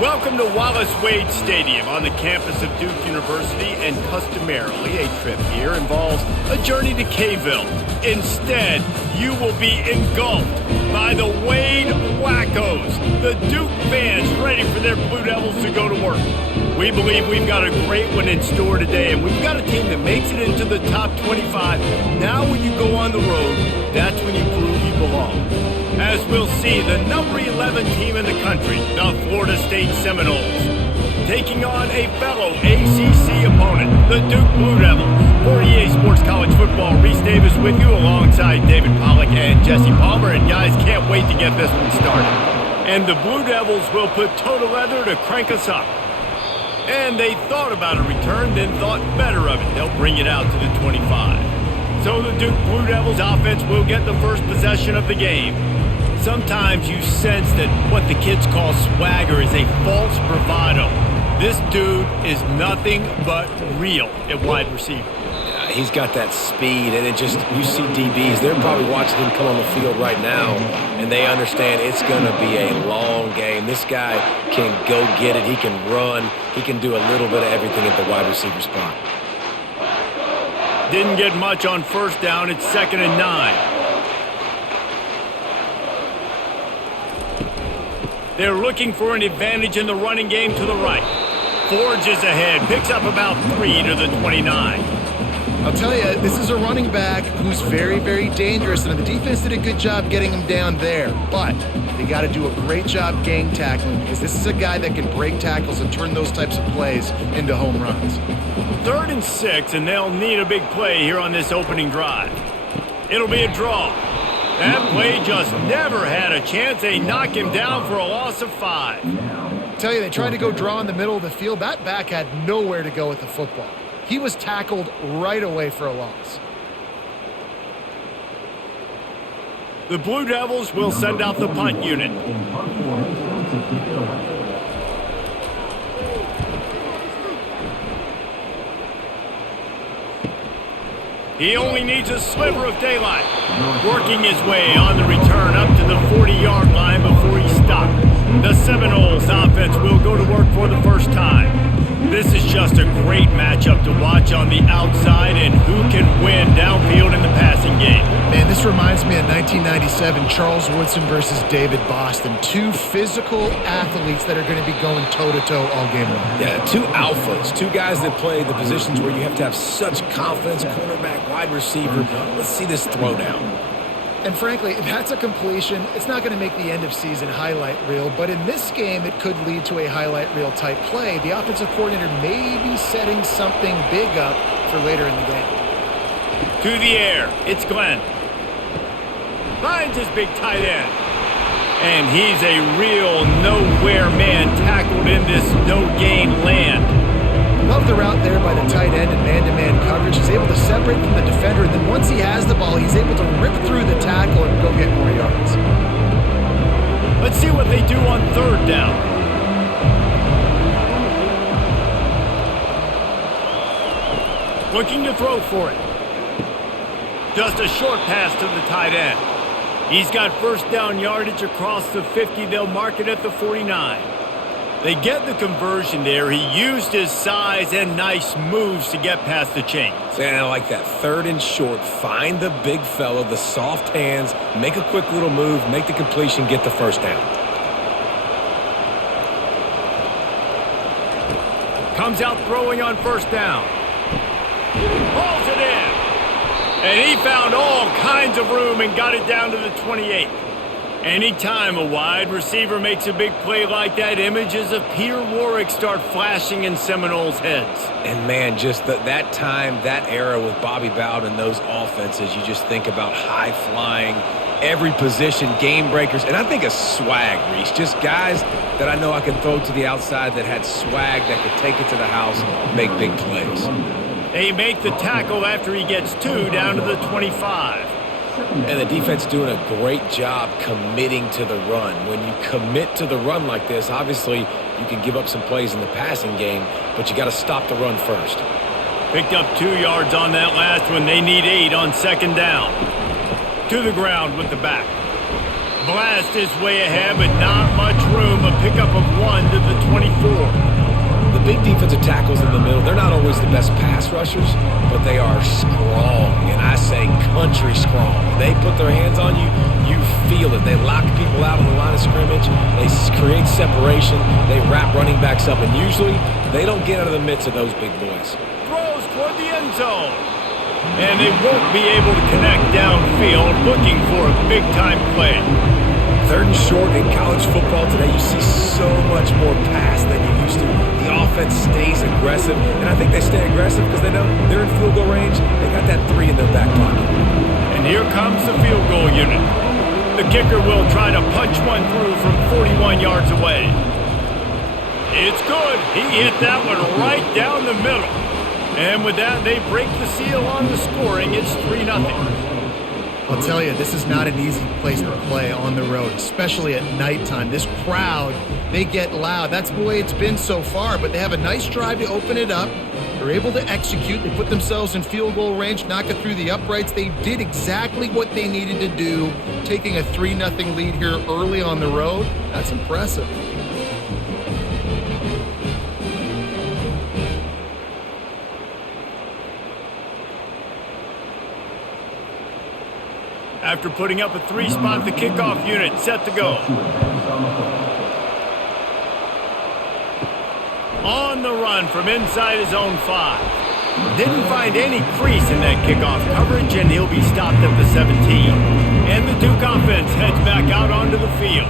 Welcome to Wallace Wade Stadium on the campus of Duke University, and customarily a trip here involves a journey to K-ville. Instead, you will be engulfed by the Wade Wackos, the Duke fans ready for their Blue Devils to go to work. We believe we've got a great one in store today, and we've got a team that makes it into the top 25. Now when you go on the road, that's when you prove you belong. As we'll see, the number 11 team in the country, the Florida State Seminoles, taking on a fellow ACC opponent, the Duke Blue Devils. For EA Sports College Football, Reese Davis with you alongside David Pollack and Jesse Palmer. And guys, can't wait to get this one started. And the Blue Devils will put toe to leather to crank us up. And they thought about a return, then thought better of it. They'll bring it out to the 25. So the Duke Blue Devils offense will get the first possession of the game. Sometimes you sense that what the kids call swagger is a false bravado. This dude is nothing but real at wide receiver. Yeah, he's got that speed, and you see DBs, they're probably watching him come on the field right now, and they understand it's going to be a long game. This guy can go get it. He can run. He can do a little bit of everything at the wide receiver spot. Didn't get much on first down. It's 2nd and 9. They're looking for an advantage in the running game to the right. Forges ahead, picks up about 3 to the 29. I'll tell you, this is a running back who's very, very dangerous, and the defense did a good job getting him down there. But they got to do a great job gang tackling, because this is a guy that can break tackles and turn those types of plays into home runs. 3rd and 6, and they'll need a big play here on this opening drive. It'll be a draw. That play just never had a chance. They knock him down for a loss of 5. I tell you, they tried to go draw in the middle of the field. That back had nowhere to go with the football. He was tackled right away for a loss. The Blue Devils will send out the punt unit. He only needs a sliver of daylight. Working his way on the return up to the 40-yard line before he stopped. The Seminoles offense will go to work for the first time. This is just a great matchup to watch on the outside, and who can win downfield in the passing game. Man, this reminds me of 1997 Charles Woodson versus David Boston. Two physical athletes that are going to be going toe-to-toe all game long. Yeah, two alphas, two guys that play the positions where you have to have such confidence, cornerback, wide receiver. Let's see this throwdown. And frankly, if that's a completion, it's not going to make the end-of-season highlight reel, but in this game, it could lead to a highlight reel type play. The offensive coordinator may be setting something big up for later in the game. To the air, it's Glenn. Finds his big tight end. And he's a real nowhere man tackled in this no-gain land. Love the route there by the tight end and man-to-man coverage. He's able to separate from the defender, and then once he has the ball, he's able to rip through the tackle and go get more yards. Let's see what they do on 3rd down. Looking to throw for it. Just a short pass to the tight end. He's got first down yardage across the 50. They'll mark it at the 49. They get the conversion there. He used his size and nice moves to get past the chains. And I like that 3rd and short. Find the big fella, the soft hands, make a quick little move, make the completion, get the first down. Comes out throwing on 1st down. Pulls it in. And he found all kinds of room and got it down to the 28. Anytime a wide receiver makes a big play like that, images of Peter Warwick start flashing in Seminoles' heads. And, man, just that time, that era with Bobby Bowden and those offenses, you just think about high-flying, every position, game breakers. And I think of swag, Reese, just guys that I know I can throw to the outside that had swag that could take it to the house, make big plays. They make the tackle after he gets 2 down to the 25. And the defense doing a great job committing to the run. When you commit to the run like this, obviously you can give up some plays in the passing game, but you got to stop the run first. Picked up 2 yards on that last one. They need 8 on 2nd down. To the ground with the back. blast his way ahead, but not much room. A pickup of 1 to the 24. The big defensive tackles in the middle, they're not always the best pass rushers, but they are strong, and I say country strong. They put their hands on you, you feel it. They lock people out on the line of scrimmage. They create separation. They wrap running backs up, and usually they don't get out of the midst of those big boys. Throws toward the end zone. And they won't be able to connect downfield, looking for a big-time play. 3rd and short in college football today, you see so much more pass than you used to. The offense stays aggressive, and I think they stay aggressive because they know they're in field goal range. They got that 3 in their back pocket. And here comes the field goal unit. The kicker will try to punch one through from 41 yards away. It's good. He hit that one right down the middle. And with that, they break the seal on the scoring. It's 3-0. I'll tell you, this is not an easy place to play on the road, especially at nighttime. This crowd, they get loud. That's the way it's been so far, but they have a nice drive to open it up. They're able to execute. They put themselves in field goal range, knock it through the uprights. They did exactly what they needed to do, taking a 3-0 lead here early on the road. That's impressive. After putting up a 3-spot, the kickoff unit set to go. On the run from inside his own 5. Didn't find any crease in that kickoff coverage, and he'll be stopped at the 17. And the Duke offense heads back out onto the field.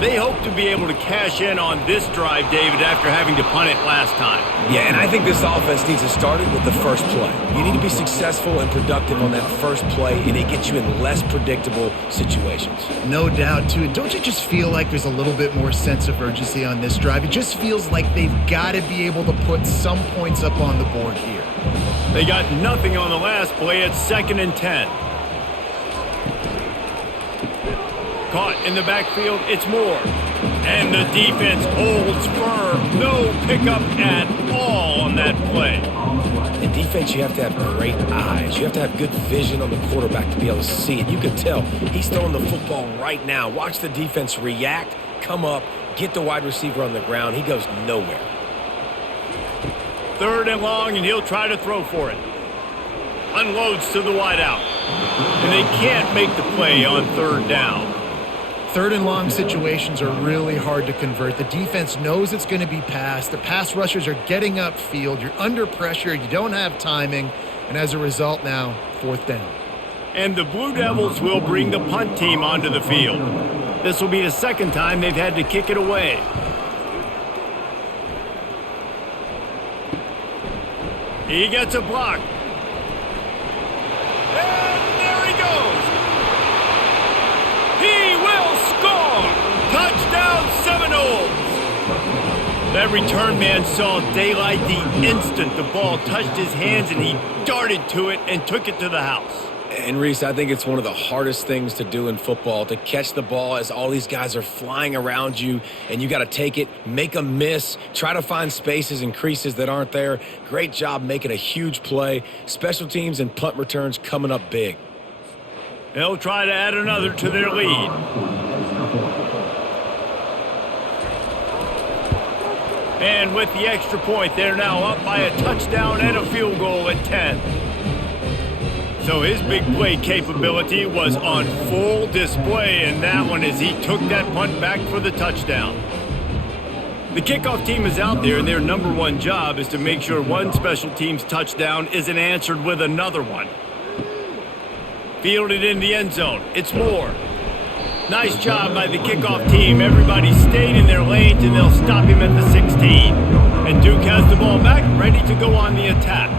They hope to be able to cash in on this drive, David, after having to punt it last time. Yeah, and I think this offense needs to start it with the first play. You need to be successful and productive on that first play, and it gets you in less predictable situations. No doubt, too. And don't you just feel like there's a little bit more sense of urgency on this drive? It just feels like they've got to be able to put some points up on the board here. They got nothing on the last play. It's 2nd and 10. Caught in the backfield, it's Moore. And the defense holds firm. No pickup at all on that play. In defense, you have to have great eyes. You have to have good vision on the quarterback to be able to see it. You can tell he's throwing the football right now. Watch the defense react, come up, get the wide receiver on the ground. He goes nowhere. 3rd and long, and he'll try to throw for it. Unloads to the wideout. And they can't make the play on 3rd down. 3rd and long situations are really hard to convert. The defense knows it's going to be passed. The pass rushers are getting upfield. You're under pressure. You don't have timing. And as a result now, 4th down. And the Blue Devils will bring the punt team onto the field. This will be the 2nd time they've had to kick it away. He gets a block. And there he goes. He will score! Touchdown Seminoles! That return man saw daylight the instant the ball touched his hands, and he darted to it and took it to the house. And Reese, I think it's one of the hardest things to do in football, to catch the ball as all these guys are flying around you, and you got to take it, make a miss, try to find spaces and creases that aren't there. Great job making a huge play. Special teams and punt returns coming up big. They'll try to add another to their lead. And with the extra point, they're now up by a touchdown and a field goal at 10. So his big play capability was on full display in that one as he took that punt back for the touchdown. The kickoff team is out there, and their number one job is to make sure one special team's touchdown isn't answered with another one. Fielded in the end zone. It's Moore. Nice job by the kickoff team. Everybody stayed in their lanes, and they'll stop him at the 16. And Duke has the ball back, ready to go on the attack.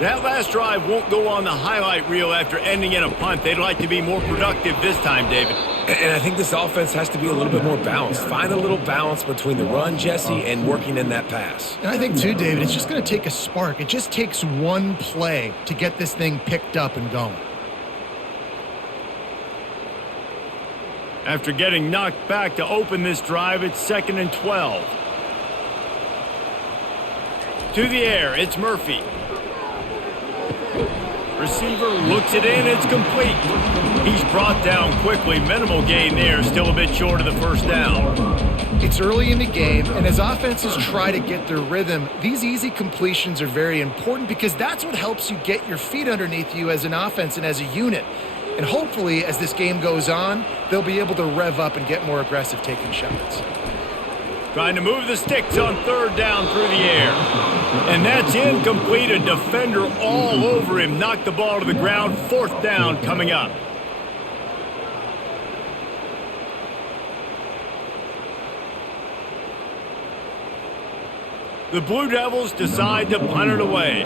That last drive won't go on the highlight reel after ending in a punt. They'd like to be more productive this time, David. And I think this offense has to be a little bit more balanced. Find a little balance between the run, Jesse, and working in that pass. And I think, too, David, it's just going to take a spark. It just takes one play to get this thing picked up and going. After getting knocked back to open this drive, it's 2nd and 12. To the air, it's Murphy. Receiver looks it in. It's complete. He's brought down quickly. Minimal gain there. Still a bit short of the first down. It's early in the game, and as offenses try to get their rhythm, these easy completions are very important because that's what helps you get your feet underneath you as an offense and as a unit. And hopefully, as this game goes on, they'll be able to rev up and get more aggressive taking shots. Trying to move the sticks on third down through the air. And that's incomplete. A defender all over him. Knocked the ball to the ground. Fourth down coming up. The Blue Devils decide to punt it away.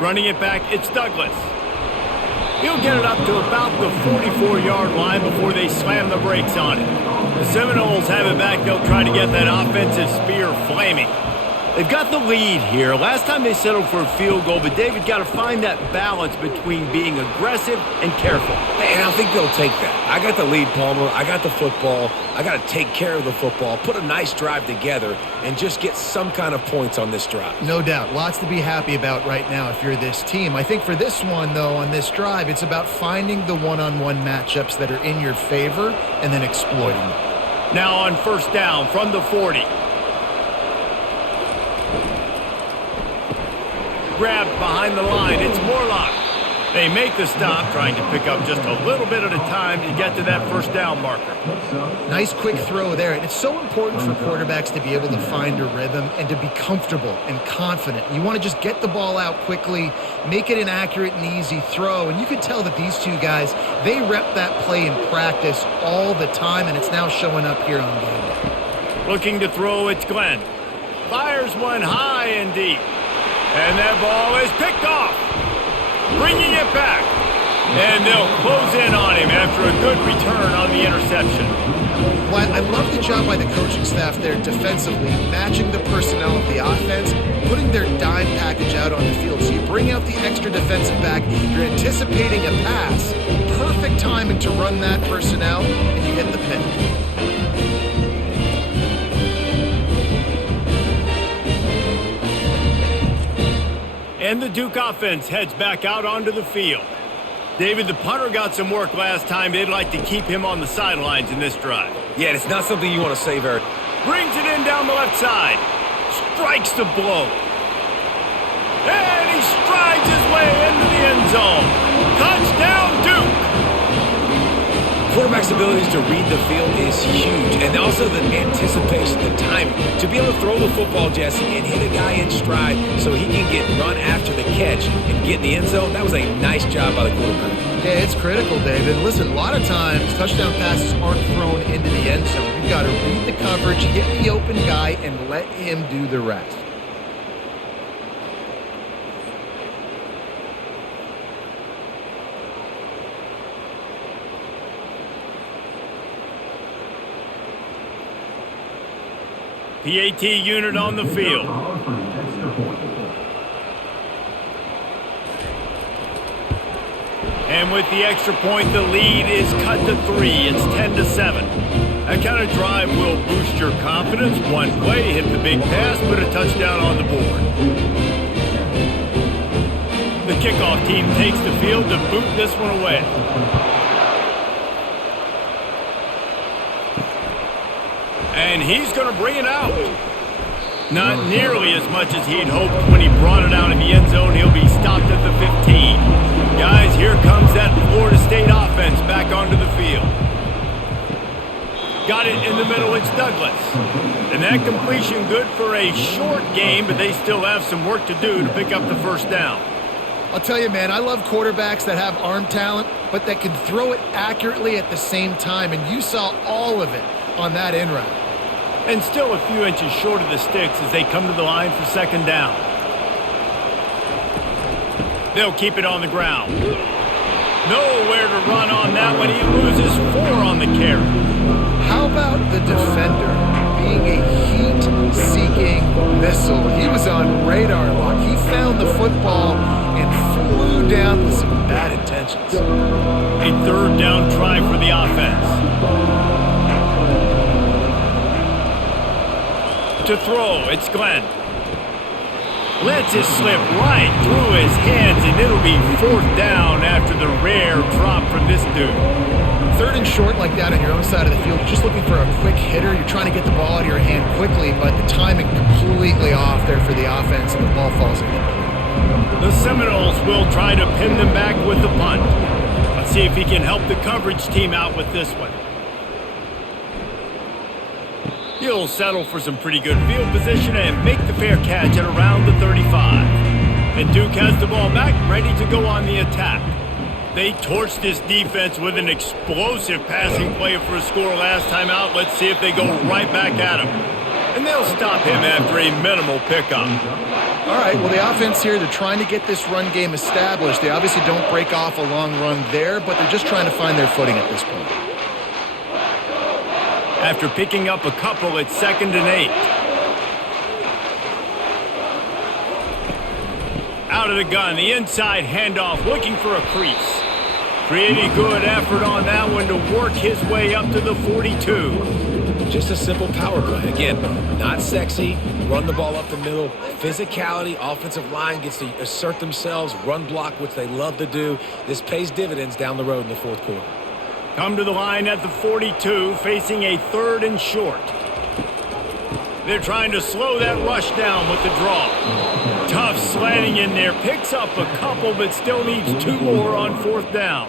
Running it back, it's Douglas. He'll get it up to about the 44-yard line before they slam the brakes on it. The Seminoles have it back. They'll try to get that offensive spear flaming. They've got the lead here. Last time they settled for a field goal, but David got to find that balance between being aggressive and careful. And I think they'll take that. I got the lead, Palmer. I got the football. I got to take care of the football, put a nice drive together, and just get some kind of points on this drive. No doubt. Lots to be happy about right now if you're this team. I think for this one, though, on this drive, it's about finding the one-on-one matchups that are in your favor and then exploiting them. Now on first down from the 40. Grabbed behind the line. It's Morlock. They make the stop, trying to pick up just a little bit at a time to get to that first down marker. Nice quick throw there. And it's so important for quarterbacks to be able to find a rhythm and to be comfortable and confident. You want to just get the ball out quickly, make it an accurate and easy throw. And you could tell that these two guys, they rep that play in practice all the time, and it's now showing up here on game day. Looking to throw, it's Glenn. Fires one high and deep. And that ball is picked off. Bringing it back. And they'll close in on him after a good return on the interception. Well, I love the job by the coaching staff there defensively, matching the personnel of the offense, putting their dime package out on the field. So you bring out the extra defensive back, you're anticipating a pass, perfect timing to run that personnel, and you hit the pin. And the Duke offense heads back out onto the field. David, the punter got some work last time. They'd like to keep him on the sidelines in this drive. Yeah, it's not something you want to say very. Brings it in down the left side. Strikes the blow. And he strides his way into the end zone. Touchdown, Duke! Quarterback's abilities to read the field is huge, and also the anticipation, the timing. To be able to throw the football, Jesse, and hit a guy in stride so he can get run after the catch and get in the end zone, that was a nice job by the quarterback. Yeah, it's critical, David. Listen, a lot of times touchdown passes aren't thrown into the end zone. You've got to read the coverage, hit the open guy, and let him do the rest. PAT unit on the field. And with the extra point, the lead is cut to 3. It's 10-7. That kind of drive will boost your confidence. One play, hit the big pass, put a touchdown on the board. The kickoff team takes the field to boot this one away. And he's going to bring it out. Not nearly as much as he'd hoped when he brought it out in the end zone. He'll be stopped at the 15. Guys, here comes that Florida State offense back onto the field. Got it in the middle, it's Douglas. And that completion good for a short game, but they still have some work to do to pick up the first down. I'll tell you, man, I love quarterbacks that have arm talent, but that can throw it accurately at the same time, and you saw all of it on that in route. And still a few inches short of the sticks as they come to the line for second down. They'll keep it on the ground. Nowhere to run on that one. He loses 4 on the carry. How about the defender being a heat-seeking missile? He was on radar lock. He found the football and flew down with some bad intentions. A third down try for the offense. to throw. It's Glenn. Lets it slip right through his hands, and it'll be 4th down after the rare drop from this dude. 3rd and short like that on your own side of the field. You're just looking for a quick hitter. You're trying to get the ball out of your hand quickly, but the timing completely off there for the offense, and the ball falls in. The Seminoles will try to pin them back with the punt. Let's see if he can help the coverage team out with this one. He'll settle for some pretty good field position and make the fair catch at around the 35. And Duke has the ball back, ready to go on the attack. They torched this defense with an explosive passing play for a score last time out. Let's see if they go right back at him. And they'll stop him after a minimal pickup. All right, well, the offense here, they're trying to get this run game established. They obviously don't break off a long run there, but they're just trying to find their footing at this point. After picking up a couple, it's 2nd and 8. Out of the gun, the inside handoff, looking for a crease. Pretty good effort on that one to work his way up to the 42. Just a simple power play. Again, not sexy, run the ball up the middle. Physicality, offensive line gets to assert themselves, run block, which they love to do. This pays dividends down the road in the 4th quarter. Come to the line at the 42, facing a 3rd and short. They're trying to slow that rush down with the draw. Tough slanting in there, picks up a couple, but still needs 2 more on 4th down.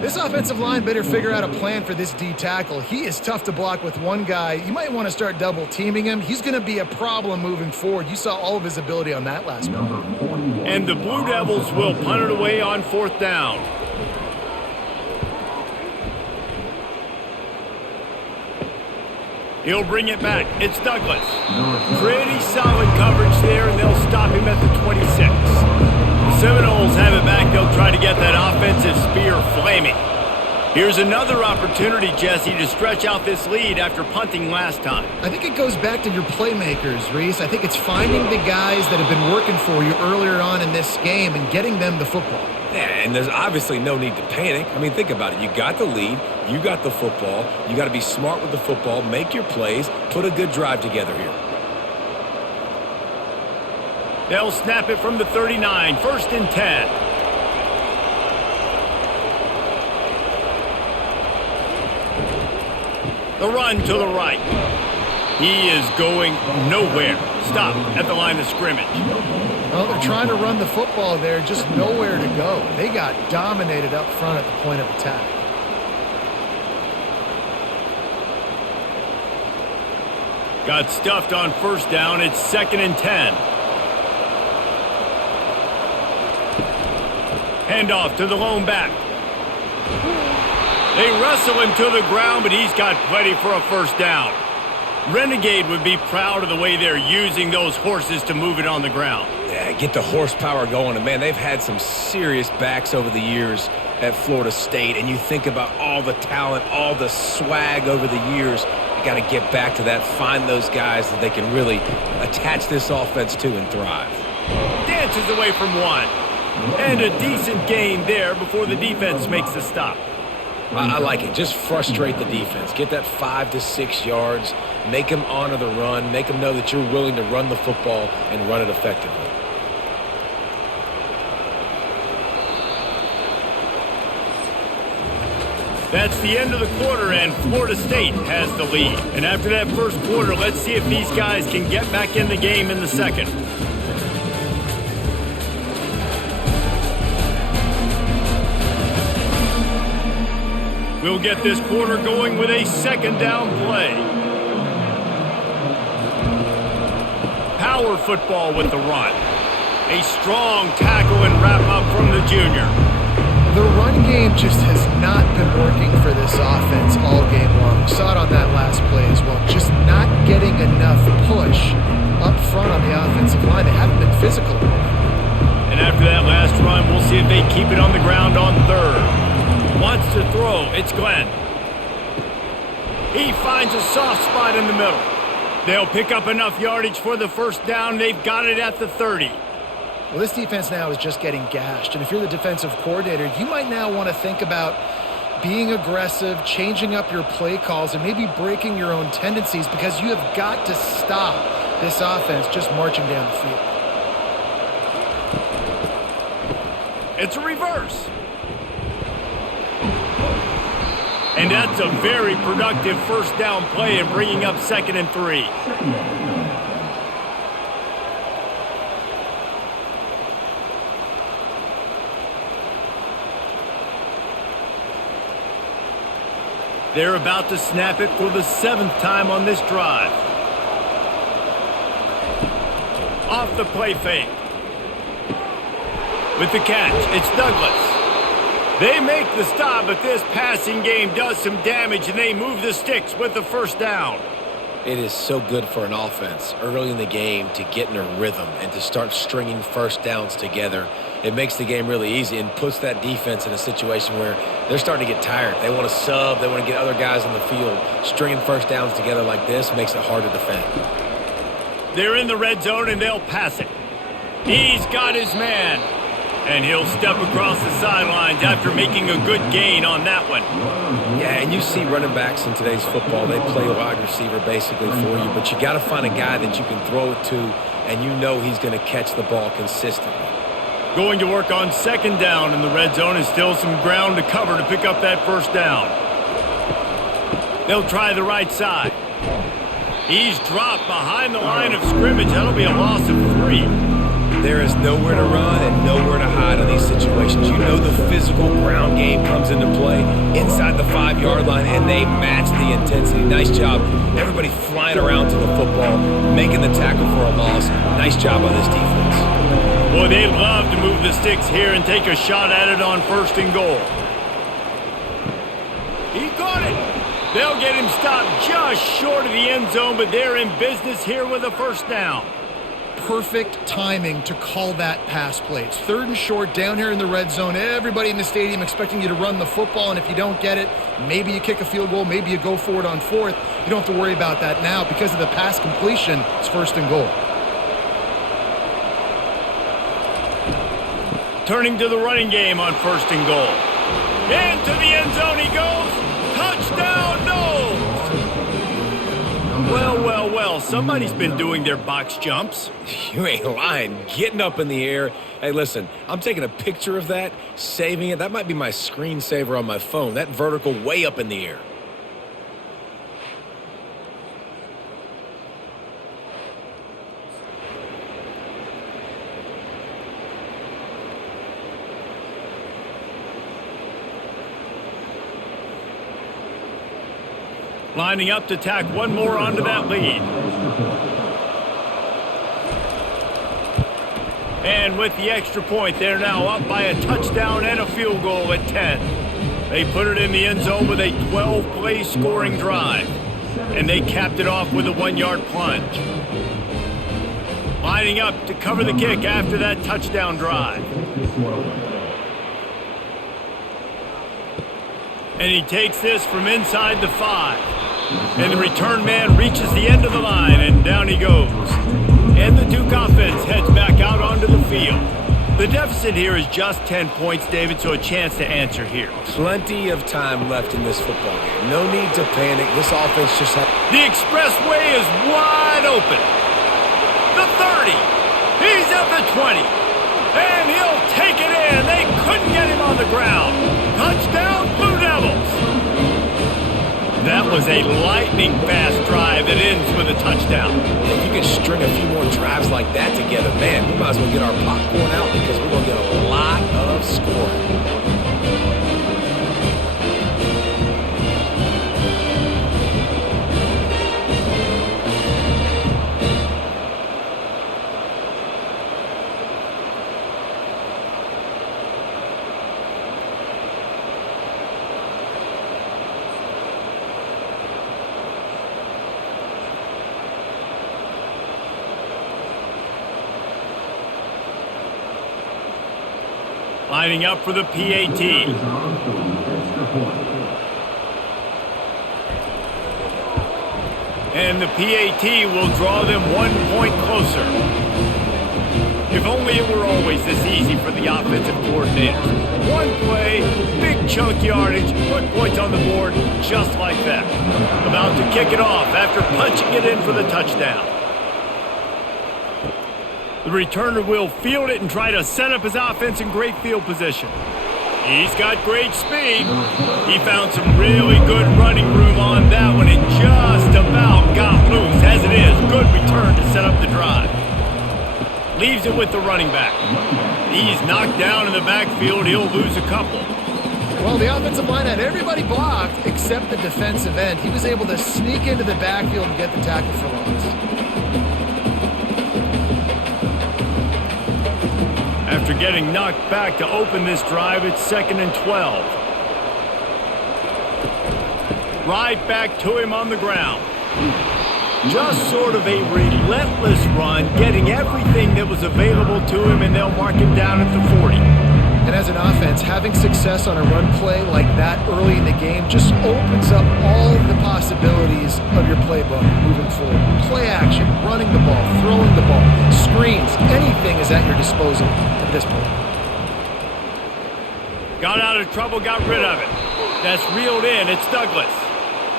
This offensive line better figure out a plan for this D tackle. He is tough to block with one guy. You might want to start double teaming him. He's going to be a problem moving forward. You saw all of his ability on that last one. And the Blue Devils will punt it away on 4th down. He'll bring it back. It's Douglas. Pretty solid coverage there, and they'll stop him at the 26. The Seminoles have it back. They'll try to get that offensive spear flaming. Here's another opportunity, Jesse, to stretch out this lead after punting last time. I think it goes back to your playmakers, Reese. I think it's finding the guys that have been working for you earlier on in this game and getting them the football. Yeah, and there's obviously no need to panic. I mean, think about it. You got the lead. You got the football. You got to be smart with the football, make your plays, put a good drive together here. They'll snap it from the 39, 1st and 10. The run to the right. He is going nowhere. Stop at the line of scrimmage. Well, they're trying to run the football there, just nowhere to go. They got dominated up front at the point of attack. Got stuffed on 1st down. It's 2nd and 10. Handoff to the lone back. They wrestle him to the ground, but he's got plenty for a 1st down. Renegade would be proud of the way they're using those horses to move it on the ground. Yeah, get the horsepower going. And, man, they've had some serious backs over the years at Florida State. And you think about all the talent, all the swag over the years. You got to get back to that, find those guys that they can really attach this offense to and thrive. Dances away from one. And a decent gain there before the defense makes the stop. I like it. Just frustrate the defense. Get that 5 to 6 yards. Make them honor the run. Make them know that you're willing to run the football and run it effectively. That's the end of the quarter, and Florida State has the lead. And after that 1st quarter, let's see if these guys can get back in the game in the 2nd. We'll get this quarter going with a 2nd down play. Power football with the run. A strong tackle and wrap up from the junior. The run game just has not been working for this offense all game long. We saw it on that last play as well. Just not getting enough push up front on the offensive line. They haven't been physical enough. And after that last run, we'll see if they keep it on the ground on 3rd. Wants to throw. It's Glenn. He finds a soft spot in the middle. They'll pick up enough yardage for the 1st down. They've got it at the 30. Well, this defense now is just getting gashed. And if you're the defensive coordinator, you might now want to think about being aggressive, changing up your play calls, and maybe breaking your own tendencies, because you have got to stop This offense just marching down the field. It's a reverse. And that's a very productive first down play and bringing up 2nd and 3. They're about to snap it for the 7th time on this drive. Off the play fake. With the catch, it's Douglas. They make the stop, but this passing game does some damage, and they move the sticks with the first down. It is so good for an offense early in the game to get in a rhythm and to start stringing first downs together. It makes the game really easy and puts that defense in a situation where they're starting to get tired. They want to sub. They want to get other guys on the field. Stringing first downs together like this makes it hard to defend. They're in the red zone, and they'll pass it. He's got his man. And he'll step across the sidelines after making a good gain on that one. Yeah, and you see running backs in today's football, they play a wide receiver basically for you, but you got to find a guy that you can throw it to, and you know he's going to catch the ball consistently. Going to work on 2nd down in the red zone, and still some ground to cover to pick up that first down. They'll try the right side. He's dropped behind the line of scrimmage. That'll be a loss of 3. There is nowhere to run and nowhere to hide in these situations. You know the physical ground game comes into play inside the 5-yard line, and they match the intensity. Nice job. Everybody flying around to the football, making the tackle for a loss. Nice job on this defense. Boy, they love to move the sticks here and take a shot at it on 1st and goal. He caught it. They'll get him stopped just short of the end zone, but they're in business here with a first down. Perfect timing to call that pass play. It's 3rd and short down here in the red zone. Everybody in the stadium expecting you to run the football, and if you don't get it, maybe you kick a field goal, maybe you go for it on 4th. You don't have to worry about that now. Because of the pass completion, it's 1st and goal. Turning to the running game on 1st and goal. Into the end zone he goes. Touchdown, Knowles! Well, somebody's been doing their box jumps. You ain't lying. Getting up in the air. Hey, listen, I'm taking a picture of that, saving it. That might be my screensaver on my phone. That vertical way up in the air. Lining up to tack one more onto that lead. And with the extra point, they're now up by a touchdown and a field goal at 10. They put it in the end zone with a 12-play scoring drive. And they capped it off with a 1-yard plunge. Lining up to cover the kick after that touchdown drive. And he takes this from inside the 5. And the return man reaches the end of the line, and down he goes. And the Duke offense heads back out onto the field. The deficit here is just 10 points, David, so a chance to answer here. Plenty of time left in this football game. No need to panic. This offense just has... The expressway is wide open. The 30. He's at the 20. And he'll take it in. They couldn't get him on the ground. Touchdown, Blue Devils. That was a lightning-fast drive that ends with a touchdown. If you can string a few more drives like that together, man, we might as well get our popcorn out because we're going to get a lot of scoring. Lining up for the PAT. And the PAT will draw them 1 point closer. If only it were always this easy for the offensive coordinators. One play, big chunk yardage, put points on the board just like that. About to kick it off after punching it in for the touchdown. The returner will field it and try to set up his offense in great field position. He's got great speed. He found some really good running room on that one and just about got loose. As it is, good return to set up the drive. Leaves it with the running back. He's knocked down in the backfield. He'll lose a couple. Well, the offensive line had everybody blocked except the defensive end. He was able to sneak into the backfield and get the tackle for loss. After getting knocked back to open this drive, it's 2nd and 12. Right back to him on the ground. Just sort of a relentless run, getting everything that was available to him, and they'll mark him down at the 40. And as an offense, having success on a run play like that early in the game just opens up all of the possibilities of your playbook moving forward. Play action, running the ball, throwing the ball, screens, anything is at your disposal at this point. Got out of trouble, got rid of it. That's reeled in. It's Douglas.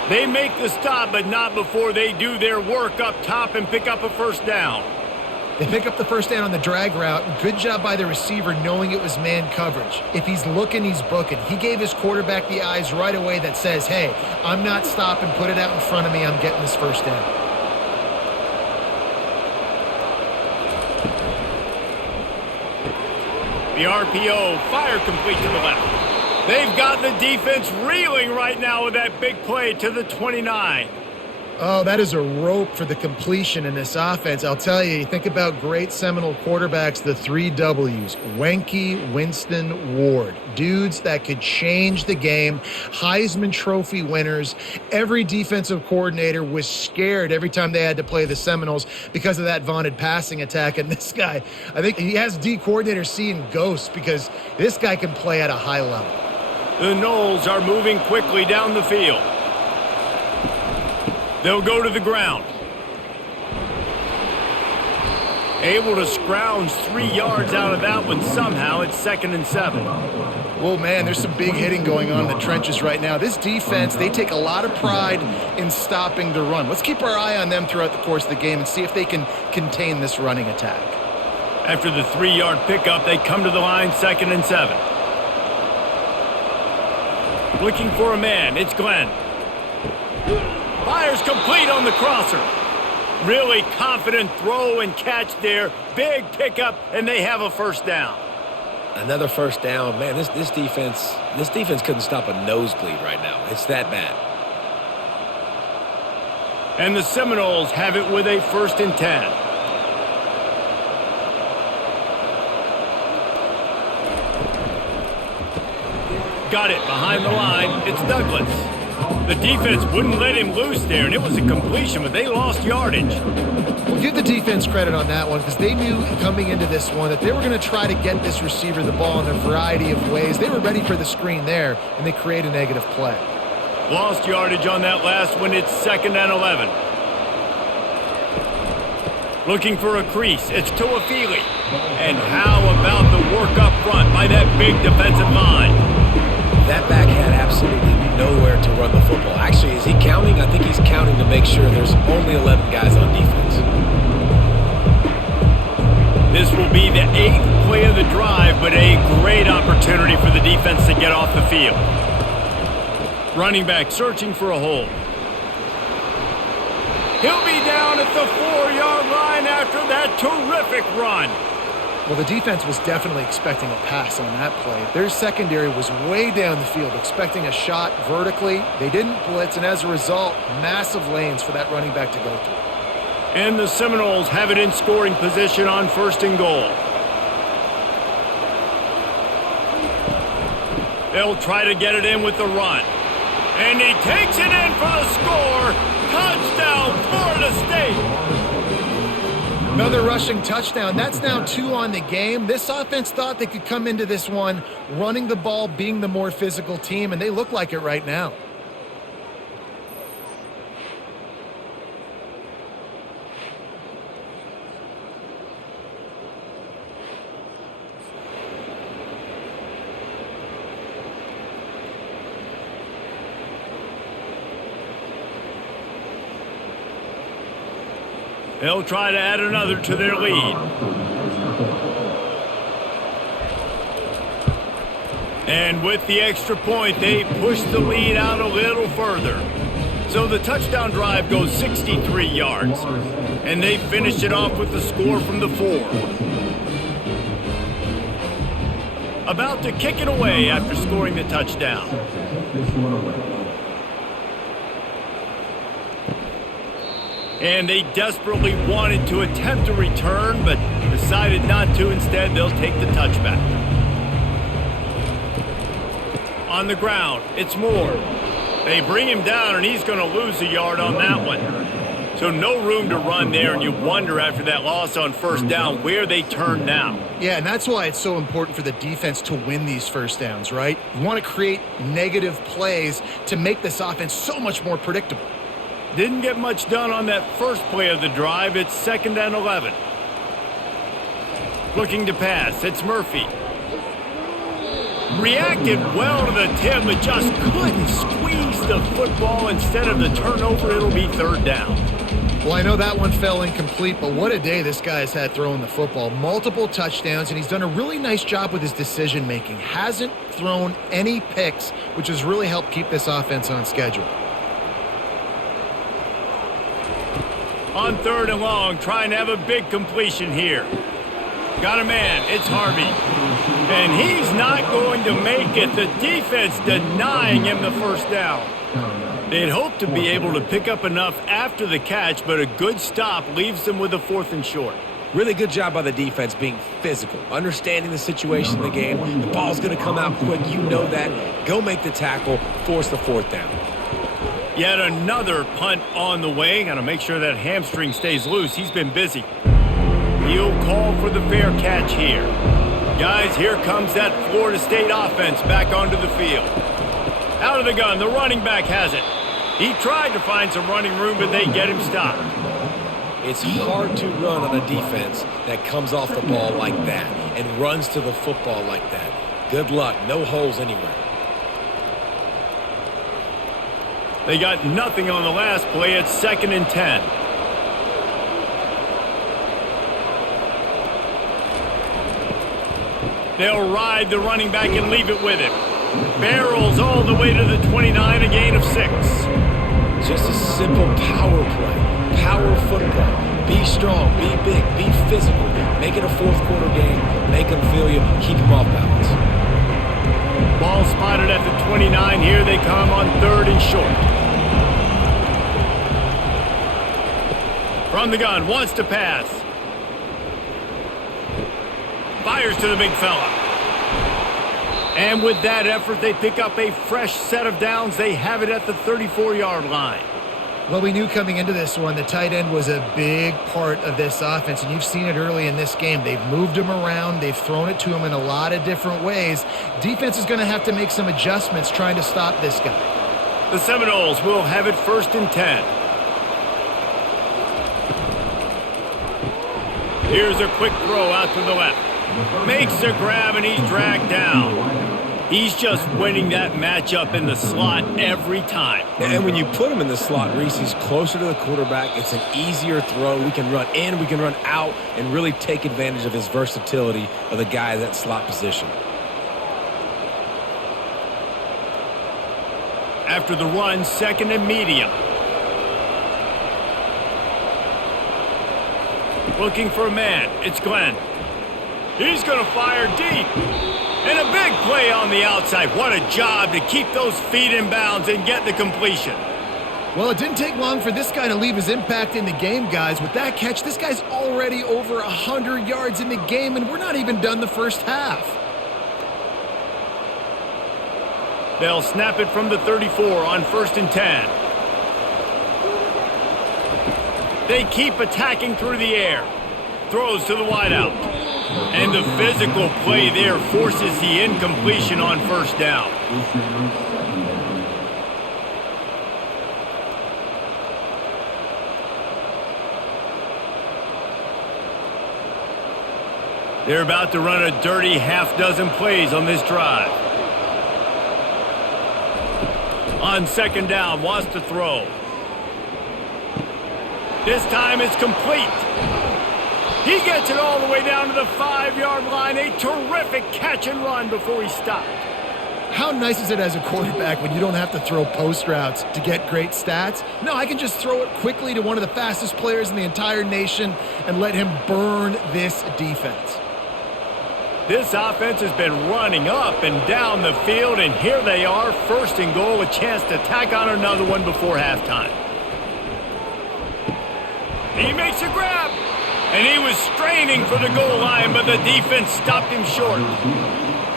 They make the stop, but not before they do their work up top and pick up a first down. They pick up the first down on the drag route. Good job by the receiver knowing it was man coverage. If he's looking, he's booking. He gave his quarterback the eyes right away that says, hey, I'm not stopping, put it out in front of me, I'm getting this first down. The RPO, fire complete to the left. They've got the defense reeling right now with that big play to the 29. Oh, that is a rope for the completion in this offense. I'll tell you, you think about great Seminole quarterbacks, the 3 W's, Wenke, Winston, Ward. Dudes that could change the game, Heisman Trophy winners. Every defensive coordinator was scared every time they had to play the Seminoles because of that vaunted passing attack. And this guy, I think he has D coordinators seeing ghosts because this guy can play at a high level. The Noles are moving quickly down the field. They'll go to the ground. Able to scrounge 3 yards out of that one somehow. It's 2nd and 7. Whoa, man, there's some big hitting going on in the trenches right now. This defense, they take a lot of pride in stopping the run. Let's keep our eye on them throughout the course of the game and see if they can contain this running attack. After the 3-yard pickup, they come to the line, 2nd and 7. Looking for a man. It's Glenn. Fires complete on the crosser. Really confident throw and catch there. Big pickup, and they have a first down. Another first down. Man, this defense couldn't stop a nosebleed right now. It's that bad. And the Seminoles have it with a 1st and 10. Got it behind the line. It's Douglas. The defense wouldn't let him loose there, and it was a completion, but they lost yardage. Well, give the defense credit on that one because they knew coming into this one that they were going to try to get this receiver the ball in a variety of ways. They were ready for the screen there, and they create a negative play. Lost yardage on that last one. It's 2nd and 11. Looking for a crease. It's Tuafili. And how about the work up front by that big defensive line? That back had absolutely nowhere to run the football. Actually, is he counting? I think he's counting to make sure there's only 11 guys on defense. This will be the 8th play of the drive, but a great opportunity for the defense to get off the field. Running back searching for a hole. He'll be down at the 4-yard line after that terrific run. Well, the defense was definitely expecting a pass on that play. Their secondary was way down the field, expecting a shot vertically. They didn't blitz, and as a result, massive lanes for that running back to go through. And the Seminoles have it in scoring position on 1st and goal. They'll try to get it in with the run. And he takes it in for the score. Touchdown, Florida State. Another rushing touchdown. That's now 2 on the game. This offense thought they could come into this one running the ball, being the more physical team, and they look like it right now. They'll try to add another to their lead. And with the extra point, they push the lead out a little further. So the touchdown drive goes 63 yards. And they finish it off with the score from the 4. About to kick it away after scoring the touchdown. And they desperately wanted to attempt a return, but decided not to. Instead, they'll take the touchback. On the ground, it's Moore. They bring him down, and he's going to lose a yard on that one. So no room to run there, and you wonder after that loss on first down where they turn now. Yeah, and that's why it's so important for the defense to win these first downs, right? You want to create negative plays to make this offense so much more predictable. Didn't get much done on that first play of the drive. It's 2nd and 11. Looking to pass. It's Murphy. Reacted well to the tip, but just couldn't squeeze the football. Instead of the turnover, it'll be 3rd down. Well, I know that one fell incomplete, but what a day this guy has had throwing the football. Multiple touchdowns, and he's done a really nice job with his decision-making. Hasn't thrown any picks, which has really helped keep this offense on schedule. On 3rd and long, trying to have a big completion here. Got a man. It's Harvey. And he's not going to make it. The defense denying him the first down. They'd hoped to be able to pick up enough after the catch, but a good stop leaves them with a 4th and short. Really good job by the defense being physical, understanding the situation in the game. The ball's going to come out quick. You know that. Go make the tackle, force the 4th down. Yet another punt on the way. Got to make sure that hamstring stays loose. He's been busy. He'll call for the fair catch here. Guys, here comes that Florida State offense back onto the field. Out of the gun, the running back has it. He tried to find some running room, but they get him stopped. It's hard to run on a defense that comes off the ball like that and runs to the football like that. Good luck. No holes anywhere. They got nothing on the last play. It's 2nd and 10. They'll ride the running back and leave it with him. Barrels all the way to the 29, a gain of 6. Just a simple power play. Power football. Be strong, be big, be physical. Make it a 4th quarter game. Make them feel you. Keep them off balance. Ball spotted at the 29. Here they come on 3rd and short. From the gun, wants to pass. Fires to the big fella. And with that effort, they pick up a fresh set of downs. They have it at the 34-yard line. Well, we knew coming into this one, the tight end was a big part of this offense, and you've seen it early in this game. They've moved him around. They've thrown it to him in a lot of different ways. Defense is going to have to make some adjustments trying to stop this guy. The Seminoles will have it 1st and 10. Here's a quick throw out to the left. Makes a grab, and he's dragged down. He's just winning that matchup in the slot every time. And when you put him in the slot, Reese, he's closer to the quarterback. It's an easier throw. We can run in, we can run out, and really take advantage of his versatility of the guy in that slot position. After the run, 2nd and medium. Looking for a man. It's Glenn. He's going to fire deep. And a big play on the outside. What a job to keep those feet in bounds and get the completion. Well, it didn't take long for this guy to leave his impact in the game, guys. With that catch, this guy's already over 100 yards in the game, and we're not even done the first half. They'll snap it from the 34 on 1st and 10. They keep attacking through the air. Throws to the wideout. And the physical play there forces the incompletion on 1st down. They're about to run a dirty half-dozen plays on this drive. On 2nd down, wants to throw. This time it's complete. He gets it all the way down to the 5-yard line. A terrific catch and run before he stopped. How nice is it as a quarterback when you don't have to throw post routes to get great stats? No, I can just throw it quickly to one of the fastest players in the entire nation and let him burn this defense. This offense has been running up and down the field, and here they are, first and goal, a chance to tack on another one before halftime. He makes a grab, and he was straining for the goal line, but the defense stopped him short.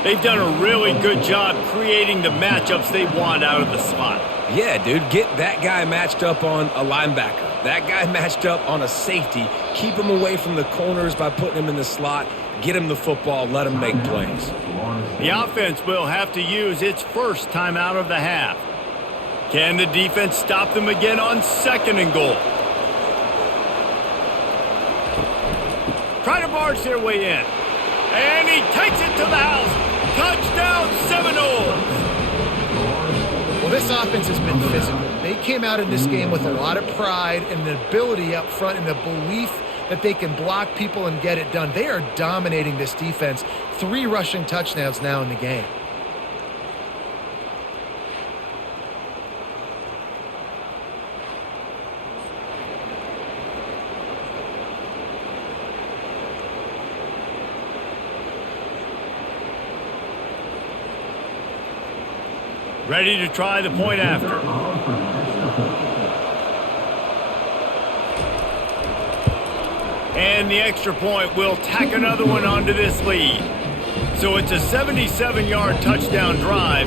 They've done a really good job creating the matchups they want out of the slot. Yeah, dude, get that guy matched up on a linebacker. That guy matched up on a safety. Keep him away from the corners by putting him in the slot. Get him the football. Let him make plays. The offense will have to use its first timeout of the half. Can the defense stop them again on second and goal? Try to barge their way in. And he takes it to the house. Touchdown, Seminoles! Well, this offense has been physical. They came out in this game with a lot of pride and the ability up front and the belief that they can block people and get it done. They are dominating this defense. 3 rushing touchdowns now in the game. Ready to try the point after. And the extra point will tack another one onto this lead. So it's a 77-yard touchdown drive,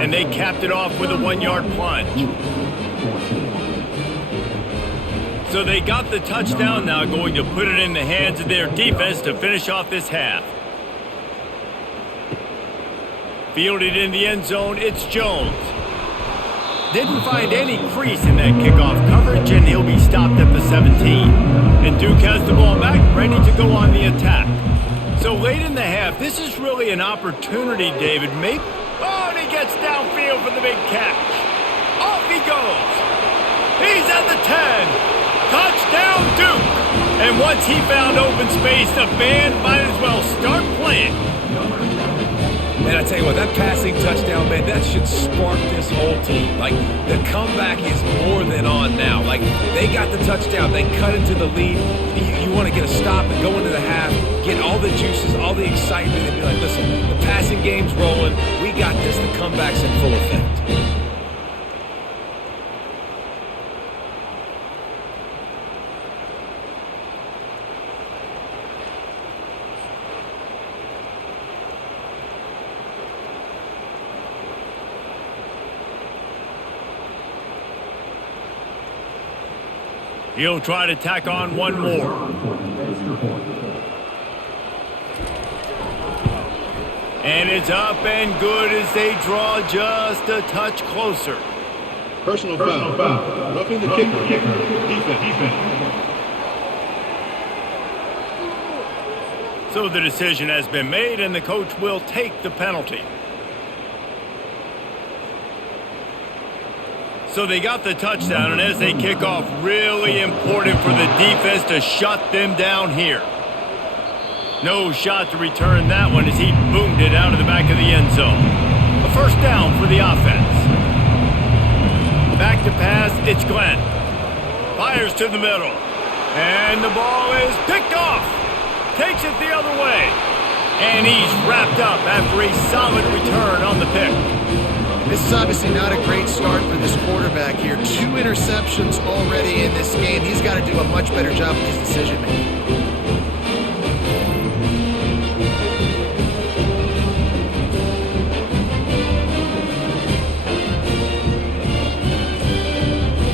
and they capped it off with a 1-yard plunge. So they got the touchdown, now going to put it in the hands of their defense to finish off this half. Fielded in the end zone, it's Jones. Didn't find any crease in that kickoff coverage, and he'll be stopped at the 17. And Duke has the ball back, ready to go on the attack. So late in the half, this is really an opportunity, David. Oh, and he gets downfield for the big catch. Off he goes. He's at the 10. Touchdown, Duke. And once he found open space, the band might as well start playing. And I tell you what, that passing touchdown, man, that should spark this whole team. Like, the comeback is more than on now. Like, they got the touchdown. They cut into the lead. You want to get a stop and go into the half, get all the juices, all the excitement, and be like, listen, the passing game's rolling. We got this. The comeback's in full effect. He'll try to tack on one more. And it's up and good as they draw just a touch closer. Personal foul. Roughing the kicker. Defense. So the decision has been made, and the coach will take the penalty. So they got the touchdown, and as they kick off, really important for the defense to shut them down here. No shot to return that one as he boomed it out of the back of the end zone. A first down for the offense. Back to pass, it's Glenn. Fires to the middle. And the ball is picked off. Takes it the other way. And he's wrapped up after a solid return on the pick. This is obviously not a great start for this quarterback here. 2 interceptions already in this game. He's got to do a much better job with his decision-making.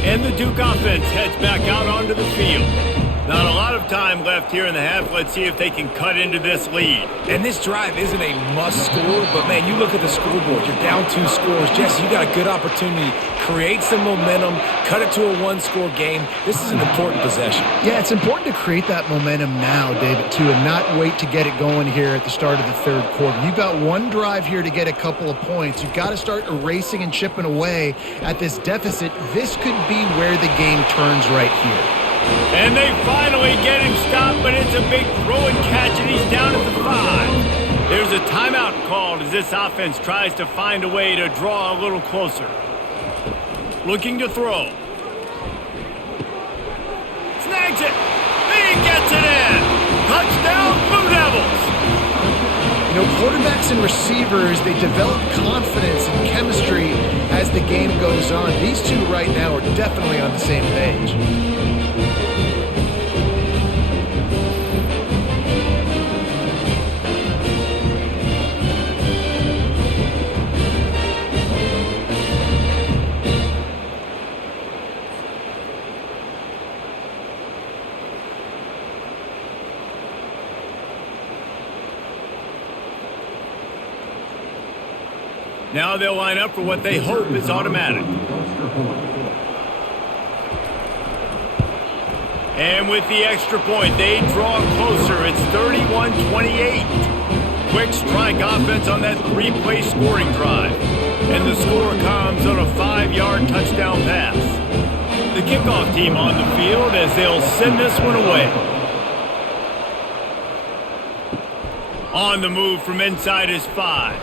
And the Duke offense heads back out onto the field. Not a lot of time left here in the half. Let's see if they can cut into this lead. And this drive isn't a must score, but man, you look at the scoreboard. You're down 2 scores. Jesse, you got a good opportunity. Create some momentum. Cut it to a 1-score game. This is an important possession. Yeah, it's important to create that momentum now, David, too, and not wait to get it going here at the start of the 3rd quarter. You've got 1 drive here to get a couple of points. You've got to start erasing and chipping away at this deficit. This could be where the game turns right here. And they finally get him stopped, but it's a big throw and catch, and he's down at the 5. There's a timeout called as this offense tries to find a way to draw a little closer. Looking to throw. Snags it. He gets it in. Touchdown, Blue Devils. You know, quarterbacks and receivers, they develop confidence and chemistry as the game goes on. These two right now are definitely on the same page. Now they'll line up for what they hope is automatic. And with the extra point, they draw closer. It's 31-28. Quick strike offense on that three-play scoring drive. And the score comes on a 5-yard touchdown pass. The kickoff team on the field as they'll send this one away. On the move from inside his 5.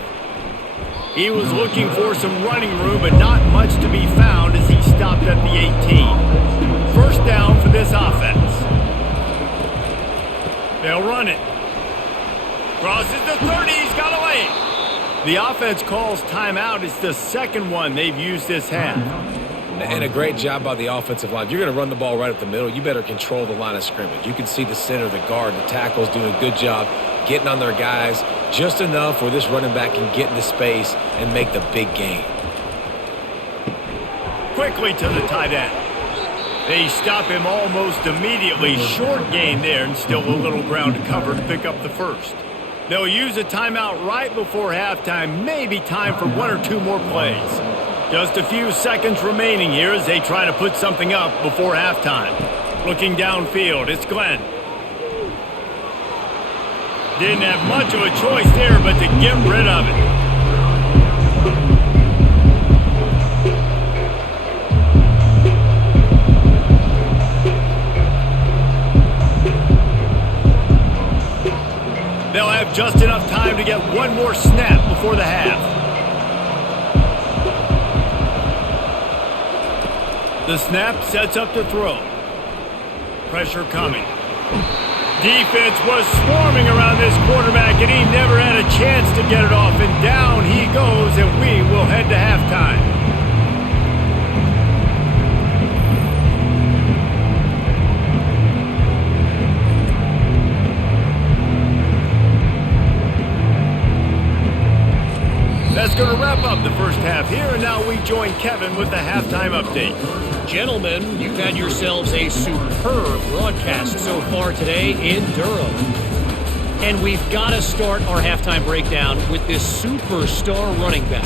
He was looking for some running room, but not much to be found as he stopped at the 18. First down for this offense. They'll run it. Crosses the 30, he's got away. The offense calls timeout. It's the second one they've used this half. And a great job by the offensive line. If you're going to run the ball right up the middle, you better control the line of scrimmage. You can see the center, the guard, the tackles doing a good job getting on their guys just enough where this running back can get into space and make the big gain. Quickly to the tight end. They stop him almost immediately. Short gain there and still a little ground to cover to pick up the first. They'll use a timeout right before halftime. Maybe time for one or two more plays. Just a few seconds remaining here as they try to put something up before halftime. Looking downfield, it's Glenn. Didn't have much of a choice there but to get rid of it. They'll have just enough time to get one more snap before the half. The snap sets up to throw. Pressure coming. Defense was swarming around this quarterback, and he never had a chance to get it off. And down he goes, and we will head to halftime. That's going to wrap up the first half here, and now we join Kevin with the halftime update. Gentlemen, you've had yourselves a superb broadcast so far today in Durham. And we've got to start our halftime breakdown with this superstar running back.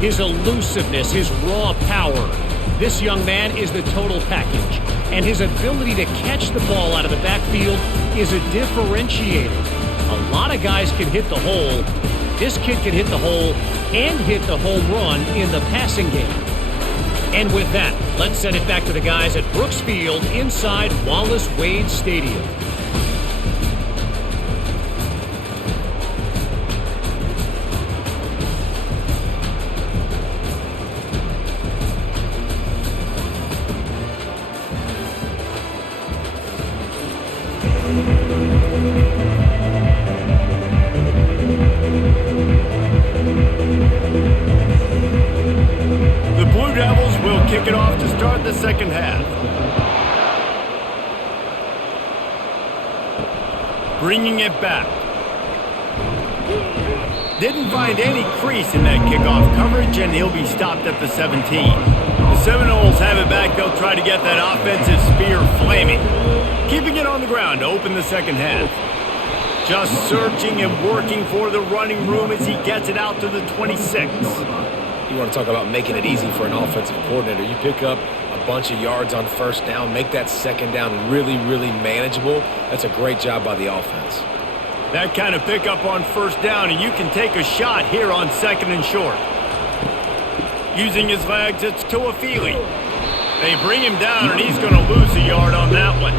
His elusiveness, his raw power. This young man is the total package. And his ability to catch the ball out of the backfield is a differentiator. A lot of guys can hit the hole. This kid can hit the hole and hit the home run in the passing game. And with that, let's send it back to the guys at Brooks Field inside Wallace Wade Stadium. Kick it off to start the second half. Bringing it back. Didn't find any crease in that kickoff coverage, and he'll be stopped at the 17. The Seminoles have it back. They'll try to get that offensive spear flaming. Keeping it on the ground to open the second half. Just searching and working for the running room as he gets it out to the 26. You want to talk about making it easy for an offensive coordinator. You pick up a bunch of yards on first down, make that second down really, really manageable. That's a great job by the offense. That kind of pickup on first down, and you can take a shot here on second and short. Using his legs, it's Tuafili. They bring him down, and he's going to lose a yard on that one.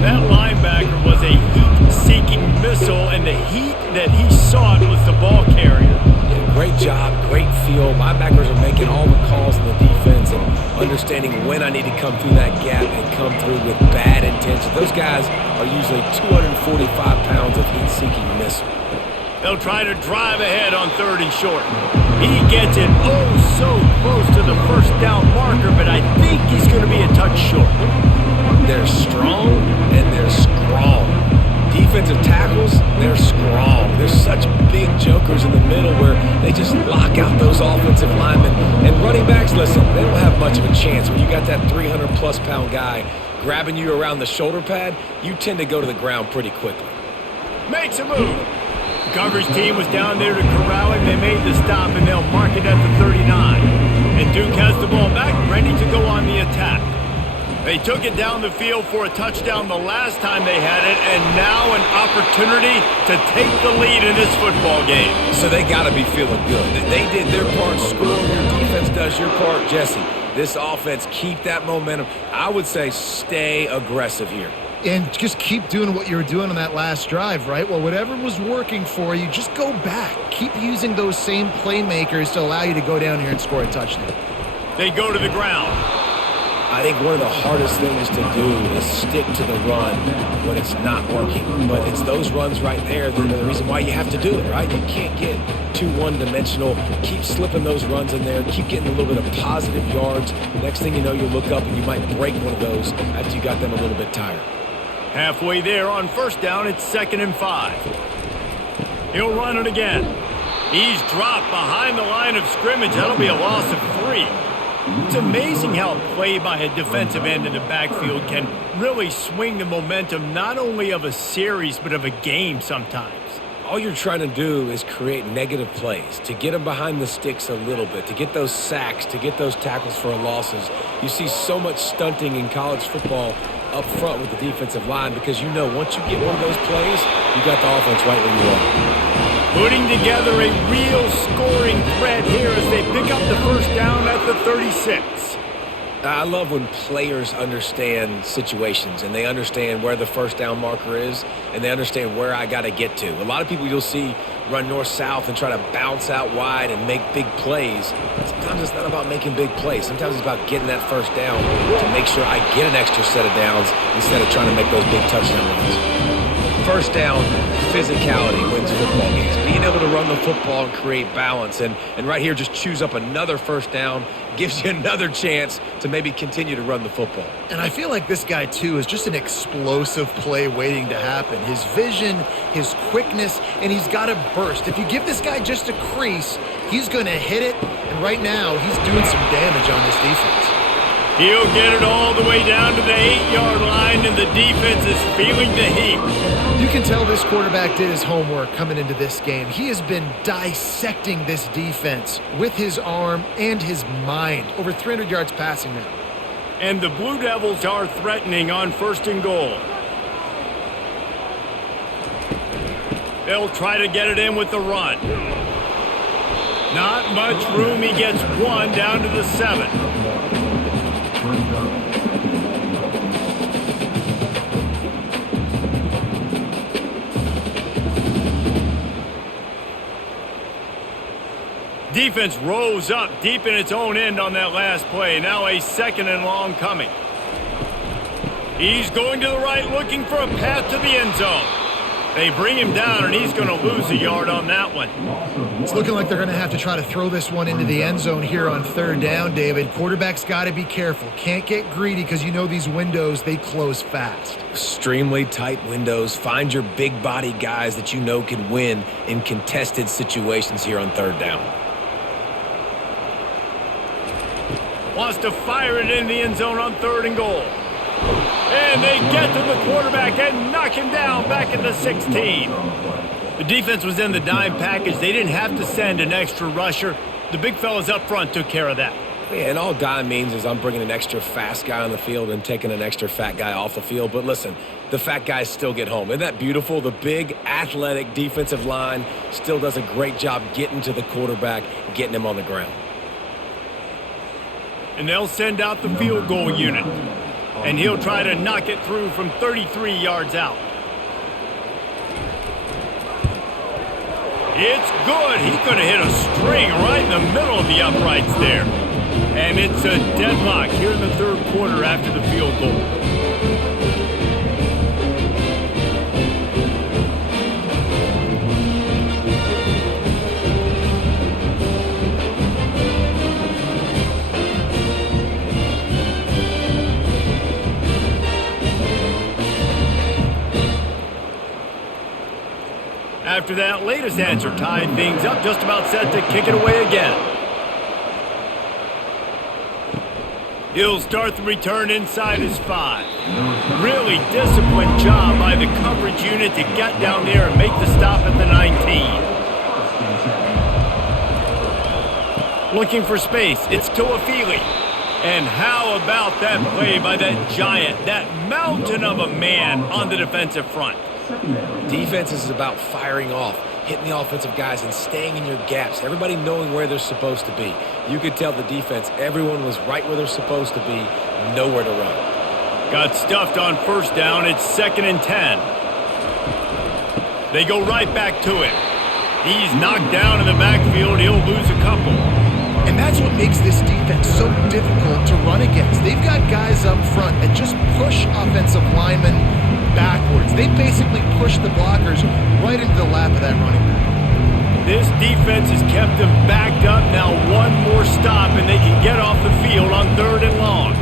That linebacker was a heat heat-seeking missile, and the heat that he sought was the ball carrier. Yeah, great job, great feel. Linebackers are making all the calls in the defense and understanding when I need to come through that gap and come through with bad intention. Those guys are usually 245 pounds of heat-seeking missile. They'll try to drive ahead on 3rd and short. He gets it so close to the first down marker, but I think he's going to be a touch short. They're strong and they're strong. Defensive tackles, they're strong. There's such big jokers in the middle where they just lock out those offensive linemen. And running backs, listen, they don't have much of a chance. When you got that 300-plus pound guy grabbing you around the shoulder pad, you tend to go to the ground pretty quickly. Makes a move. The coverage team was down there to corral him. They made the stop, and they'll mark it at the 39. And Duke has the ball back, ready to go on the attack. They took it down the field for a touchdown the last time they had it, and now an opportunity to take the lead in this football game. So they got to be feeling good. They did their part, score. Your defense does your part. Jesse, this offense, keep that momentum. I would say stay aggressive here. And just keep doing what you were doing on that last drive, right? Well, whatever was working for you, just go back. Keep using those same playmakers to allow you to go down here and score a touchdown. They go to the ground. I think one of the hardest things to do is stick to the run when it's not working. But it's those runs right there that are the reason why you have to do it, right? You can't get too one-dimensional. Keep slipping those runs in there. Keep getting a little bit of positive yards. Next thing you know, you'll look up and you might break one of those after you got them a little bit tired. Halfway there on 1st down, it's 2nd and 5. He'll run it again. He's dropped behind the line of scrimmage. That'll be a loss of 3. It's amazing how a play by a defensive end in the backfield can really swing the momentum not only of a series but of a game sometimes. All you're trying to do is create negative plays, to get them behind the sticks a little bit, to get those sacks, to get those tackles for losses. You see so much stunting in college football up front with the defensive line because you know once you get one of those plays, you got the offense right where you want. Putting together a real scoring threat here as they pick up the 1st down at the 36. I love when players understand situations and they understand where the 1st down marker is and they understand where I got to get to. A lot of people you'll see run north-south and try to bounce out wide and make big plays. Sometimes it's not about making big plays. Sometimes it's about getting that 1st down to make sure I get an extra set of downs instead of trying to make those big touchdown runs. 1st down, physicality wins football games. Being able to run the football and create balance. And right here, just choose up another 1st down, gives you another chance to maybe continue to run the football. And I feel like this guy, too, is just an explosive play waiting to happen. His vision, his quickness, and he's got a burst. If you give this guy just a crease, he's going to hit it. And right now, he's doing some damage on this defense. He'll get it all the way down to the 8-yard line, and the defense is feeling the heat. You can tell this quarterback did his homework coming into this game. He has been dissecting this defense with his arm and his mind. Over 300 yards passing now. And the Blue Devils are threatening on 1st and goal. They'll try to get it in with the run. Not much room. He gets 1 down to the 7. Defense rose up deep in its own end on that last play. Now a 2nd and long coming. He's going to the right, looking for a path to the end zone. They bring him down, and he's going to lose a yard on that one. It's looking like they're going to have to try to throw this one into the end zone here on 3rd down, David. Quarterback's got to be careful. Can't get greedy because you know these windows, they close fast. Extremely tight windows. Find your big body guys that you know can win in contested situations here on 3rd down. Wants to fire it in the end zone on 3rd and goal. And they get to the quarterback and knock him down back at the 16. The defense was in the dime package. They didn't have to send an extra rusher. The big fellas up front took care of that. Yeah, and all dime means is I'm bringing an extra fast guy on the field and taking an extra fat guy off the field. But listen, the fat guys still get home. Isn't that beautiful? The big, athletic defensive line still does a great job getting to the quarterback, getting him on the ground. And they'll send out the field goal unit. And he'll try to knock it through from 33 yards out. It's good. He's going to hit a string right in the middle of the uprights there. And it's a deadlock here in the third quarter after the field goal. After that latest answer tied things up, just about set to kick it away again. He'll start the return inside his 5. Really disciplined job by the coverage unit to get down there and make the stop at the 19. Looking for space, it's Tuafili. And how about that play by that giant, that mountain of a man on the defensive front? Defense is about firing off, hitting the offensive guys, and staying in your gaps. Everybody knowing where they're supposed to be. You could tell the defense, everyone was right where they're supposed to be, nowhere to run. Got stuffed on first down. It's 2nd and 10. They go right back to him. He's knocked down in the backfield. He'll lose a couple. And that's what makes this defense so difficult to run against. They've got guys up front that just push offensive linemen backwards. They basically push the blockers right into the lap of that running back. This defense has kept them backed up. Now one more stop and they can get off the field on 3rd and long.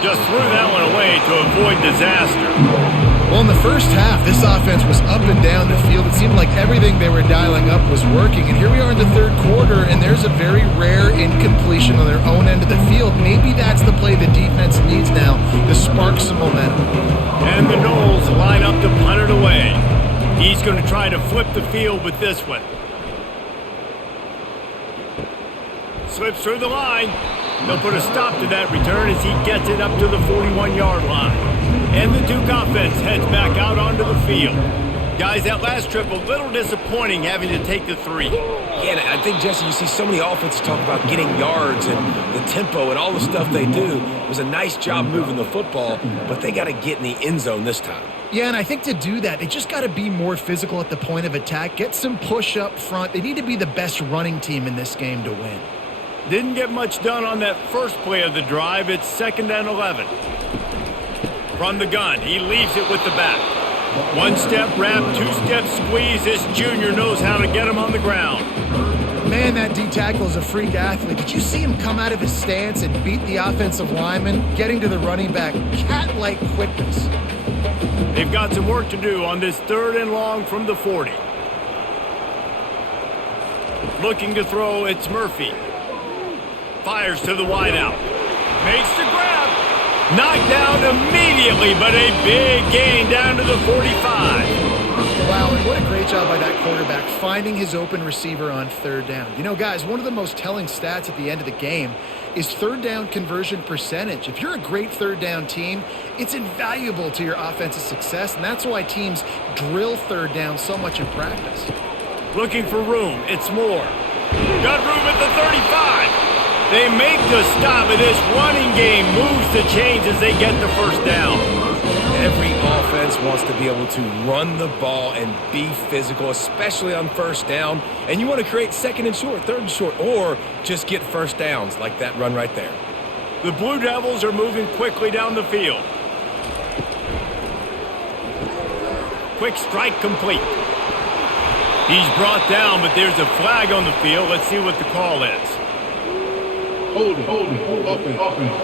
Just threw that one away to avoid disaster. Well, in the first half, this offense was up and down the field. It seemed like everything they were dialing up was working. And here we are in the third quarter, and there's a very rare incompletion on their own end of the field. Maybe that's the play the defense needs now to spark some momentum. And the Knowles line up to punt it away. He's going to try to flip the field with this one. Slips through the line. They'll put a stop to that return as he gets it up to the 41-yard line. And the Duke offense heads back out onto the field. Guys, that last trip, a little disappointing having to take the 3. Yeah, and I think, Jesse, you see so many offenses talk about getting yards and the tempo and all the stuff they do. It was a nice job moving the football, but they got to get in the end zone this time. Yeah, and I think to do that, they just got to be more physical at the point of attack, get some push up front. They need to be the best running team in this game to win. Didn't get much done on that first play of the drive. It's 2nd and 11. From the gun, he leaves it with the back. 1-step wrap, 2-step squeeze. This junior knows how to get him on the ground. Man, that D tackle is a freak athlete. Did you see him come out of his stance and beat the offensive lineman, getting to the running back? Cat-like quickness. They've got some work to do on this 3rd and long from the 40. Looking to throw, it's Murphy. Fires to the wideout. Makes the grab. Knocked down immediately, but a big gain down to the 45. Wow, and what a great job by that quarterback finding his open receiver on 3rd down. You know, guys, one of the most telling stats at the end of the game is 3rd down conversion percentage. If you're a great 3rd down team, it's invaluable to your offensive success, and that's why teams drill 3rd down so much in practice. Looking for room, it's Moore. Got room at the 35. They make the stop, and this running game moves the chains as they get the first down. Every offense wants to be able to run the ball and be physical, especially on first down. And you want to create 2nd and short, 3rd and short, or just get first downs like that run right there. The Blue Devils are moving quickly down the field. Quick strike complete. He's brought down, but there's a flag on the field. Let's see what the call is. Hold it. Offense.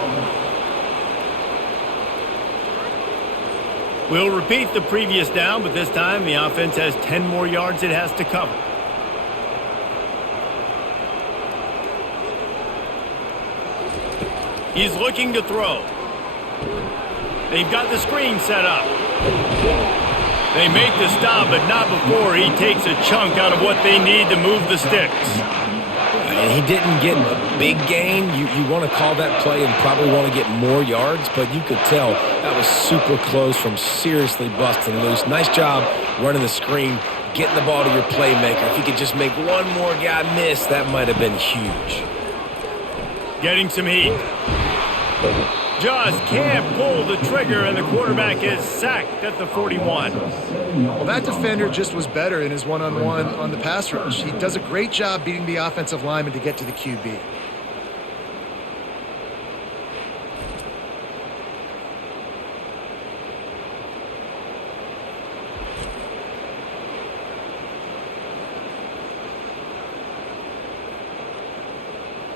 We'll repeat the previous down, but this time the offense has 10 more yards it has to cover. He's looking to throw. They've got the screen set up. They make the stop, but not before he takes a chunk out of what they need to move the sticks. And he didn't get a big gain. You want to call that play and probably want to get more yards, but you could tell that was super close from seriously busting loose. Nice job running the screen, getting the ball to your playmaker. If you could just make one more guy miss, that might have been huge. Getting some heat. just can't pull the trigger, and the quarterback is sacked at the 41. Well, that defender just was better in his one-on-one on the pass rush. He does a great job beating the offensive lineman to get to the QB.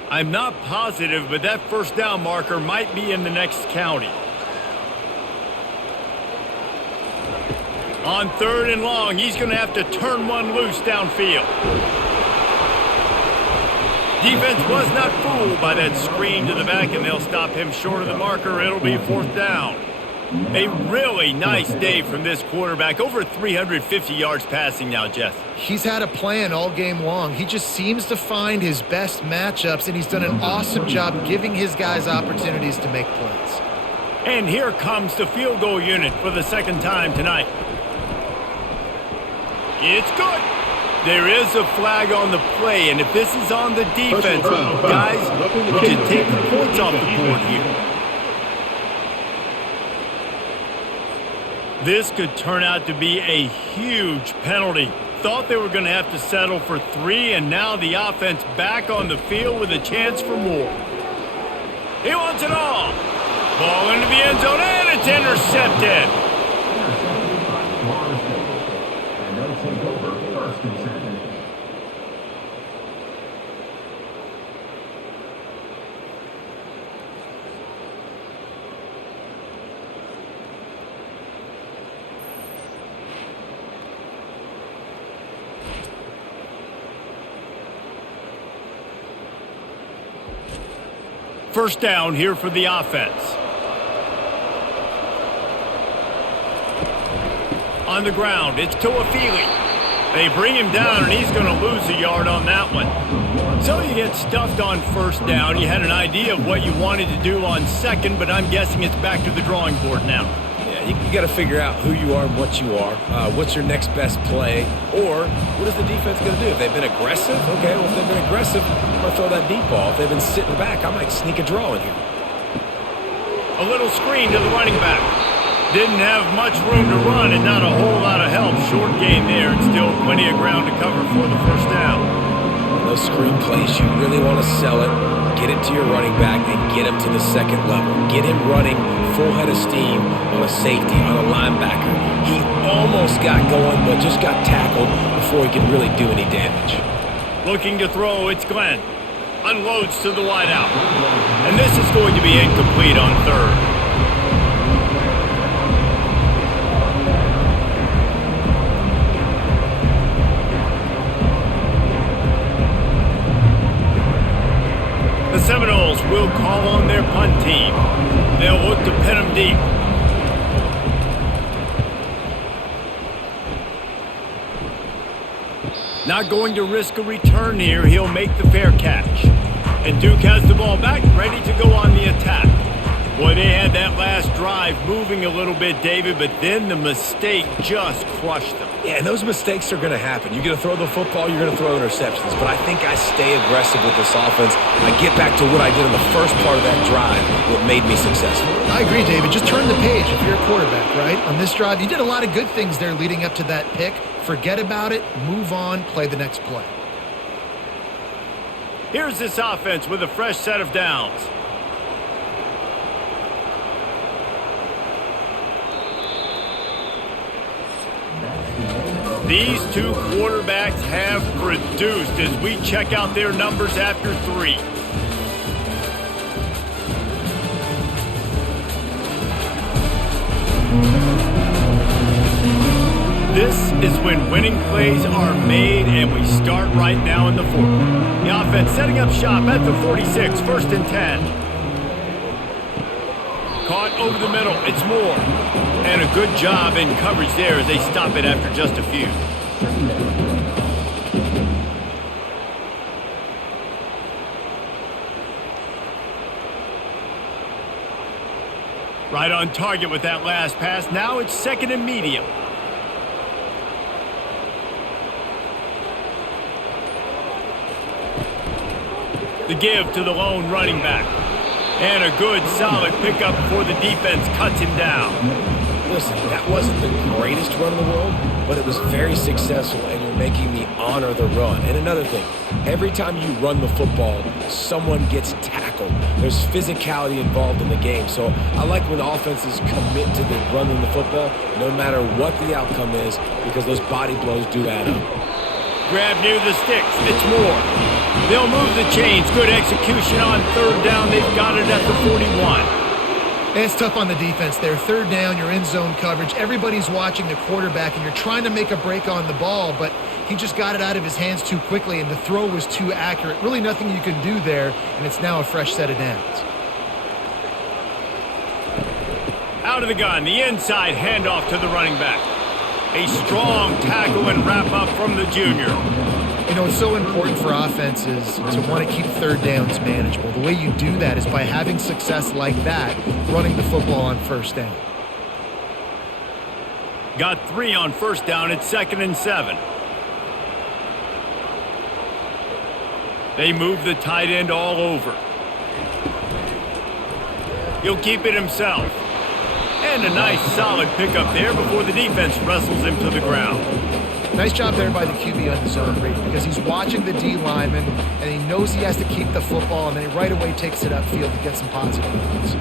I'm not positive, but that first down marker might be in the next county. On 3rd and long, he's going to have to turn one loose downfield. Defense was not fooled by that screen to the back, and they'll stop him short of the marker. It'll be 4th down. A really nice day from this quarterback. Over 350 yards passing now, Jeff. He's had a plan all game long. He just seems to find his best matchups, and he's done an awesome job giving his guys opportunities to make plays. And here comes the field goal unit for the second time tonight. It's good. There is a flag on the play, and if this is on the defense, guys, we can take the points off the board here. This could turn out to be a huge penalty. Thought they were going to have to settle for 3, and now the offense back on the field with a chance for more. He wants it all. Ball into the end zone, and it's intercepted. And they'll take over 1st and 7. First down here for the offense. On the ground, it's Toafili. They bring him down, and he's going to lose a yard on that one. So you get stuffed on first down. You had an idea of what you wanted to do on second, but I'm guessing it's back to the drawing board now. You got to figure out who you are and what you are. What's your next best play? Or what is the defense going to do? If they've been aggressive, okay, well, if they've been aggressive, I'm going to throw that deep ball. If they've been sitting back, I might sneak a draw in here. A little screen to the running back. Didn't have much room to run and not a whole lot of help. Short gain there and still plenty of ground to cover for the first down. Those screen plays, you really want to sell it, get it to your running back, and get him to the second level. Get him running full head of steam on a safety, on a linebacker. He almost got going, but just got tackled before he could really do any damage. Looking to throw, it's Glenn. Unloads to the wideout. And this is going to be incomplete on 3rd. The Seminoles will call on their punt team. They'll look to pin them deep. Not going to risk a return here. He'll make the fair catch. And Duke has the ball back, ready to go on the attack. Boy, they had that last drive moving a little bit, David, but then the mistake just crushed them. Yeah, and those mistakes are going to happen. You're going to throw the football, you're going to throw interceptions. But I think I stay aggressive with this offense. I get back to what I did in the first part of that drive, what made me successful. I agree, David. Just turn the page if you're a quarterback, right? On this drive, you did a lot of good things there leading up to that pick. Forget about it, move on, play the next play. Here's this offense with a fresh set of downs. These two quarterbacks have produced as we check out their numbers after 3. This is when winning plays are made, and we start right now in the 4th. The offense setting up shop at the 46, 1st and 10. Caught over the middle, it's Moore. And a good job in coverage there as they stop it after just a few. Right on target with that last pass. Now it's 2nd and medium. The give to the lone running back. And a good, solid pickup before the defense cuts him down. Listen, that wasn't the greatest run in the world, but it was very successful, and you're making me honor the run. And another thing, every time you run the football, someone gets tackled. There's physicality involved in the game. So I like when offenses commit to the running the football, no matter what the outcome is, because those body blows do add up. Grab near the sticks. It's Moore. They'll move the chains. Good execution on third down. They've got it at the 41. It's tough on the defense there. Third down, you're in zone coverage. Everybody's watching the quarterback, and you're trying to make a break on the ball, but he just got it out of his hands too quickly, and the throw was too accurate. Really nothing you can do there, and it's now a fresh set of downs. Out of the gun, the inside handoff to the running back. A strong tackle and wrap-up from the junior. You know, it's so important for offenses to want to keep third downs manageable. The way you do that is by having success like that, running the football on first down. Got 3 on first down. It's 2nd and 7. They move the tight end all over. He'll keep it himself. And a nice solid pickup there before the defense wrestles him to the ground. Nice job there by the QB on the zone read, because he's watching the D lineman and he knows he has to keep the football, and then he right away takes it upfield to get some positive points.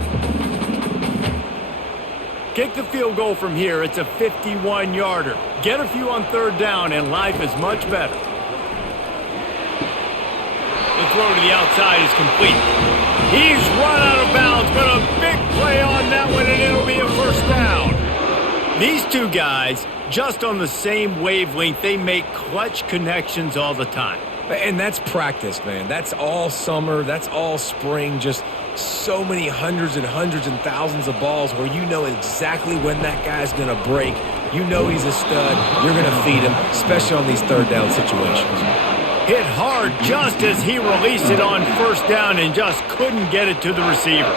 Kick the field goal from here. It's a 51-yarder. Get a few on third down and life is much better. The throw to the outside is complete. He's run out of bounds, but a big play on that one, and it'll be a first down. These two guys, just on the same wavelength, they make clutch connections all the time. And that's practice, man. That's all summer. That's all spring. Just so many hundreds and thousands of balls where you know exactly when that guy's going to break. You know he's a stud. You're going to feed him, especially on these third down situations. Hit hard just as he released it on first down and just couldn't get it to the receiver.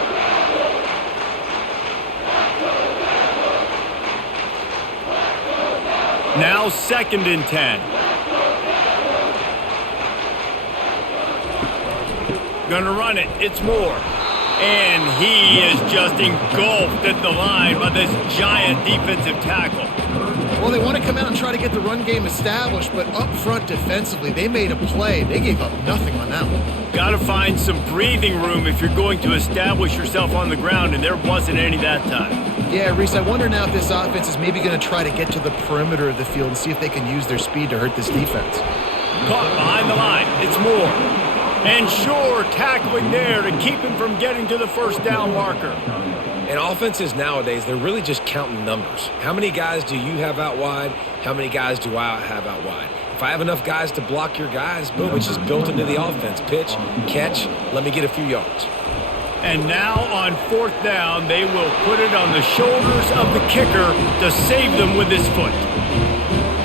Now 2nd and 10. Gonna run it. It's Moore. And he is just engulfed at the line by this giant defensive tackle. Well, they want to come out and try to get the run game established, but up front defensively, they made a play. They gave up nothing on that one. Got to find some breathing room if you're going to establish yourself on the ground, and there wasn't any that time. Yeah, Reese, I wonder now if this offense is maybe going to try to get to the perimeter of the field and see if they can use their speed to hurt this defense. Caught behind the line. It's Moore. And Shore tackling there to keep him from getting to the first down marker. And offenses nowadays, they're really just counting numbers. How many guys do you have out wide? How many guys do I have out wide? If I have enough guys to block your guys, boom, it's just built into the offense. Pitch, catch, let me get a few yards. And now on 4th down, they will put it on the shoulders of the kicker to save them with his foot.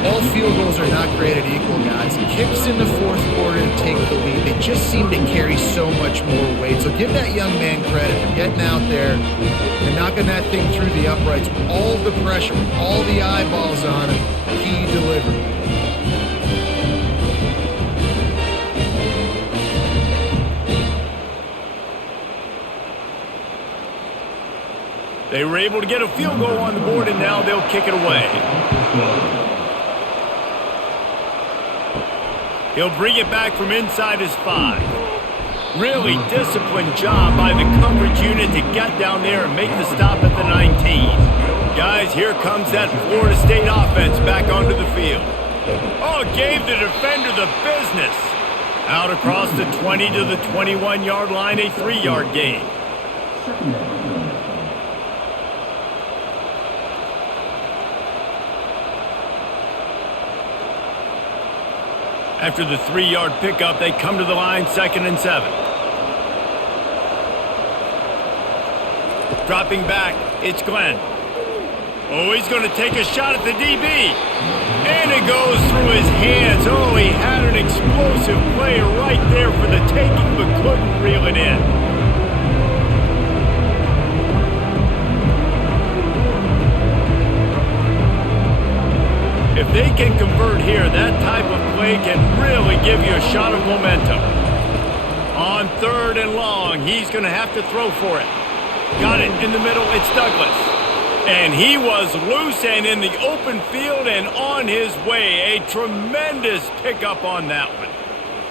All field goals are not created equal, guys. Kicks in the fourth quarter to take the lead. They just seem to carry so much more weight. So give that young man credit for getting out there and knocking that thing through the uprights with all the pressure, with all the eyeballs on him. He delivered. They were able to get a field goal on the board, and now they'll kick it away. He'll bring it back from inside his 5. Really disciplined job by the coverage unit to get down there and make the stop at the 19. Guys, here comes that Florida State offense back onto the field. Oh, gave the defender the business. Out across the 20 to the 21-yard line, a 3-yard gain. After the 3-yard pickup, they come to the line, 2nd and 7. Dropping back, it's Glenn. Oh, he's going to take a shot at the DB. And it goes through his hands. Oh, he had an explosive play right there for the taking, but couldn't reel it in. If they can convert here, that type of play can really give you a shot of momentum. On 3rd and long, he's going to have to throw for it. Got it in the middle. It's Douglas. And he was loose and in the open field and on his way. A tremendous pickup on that one.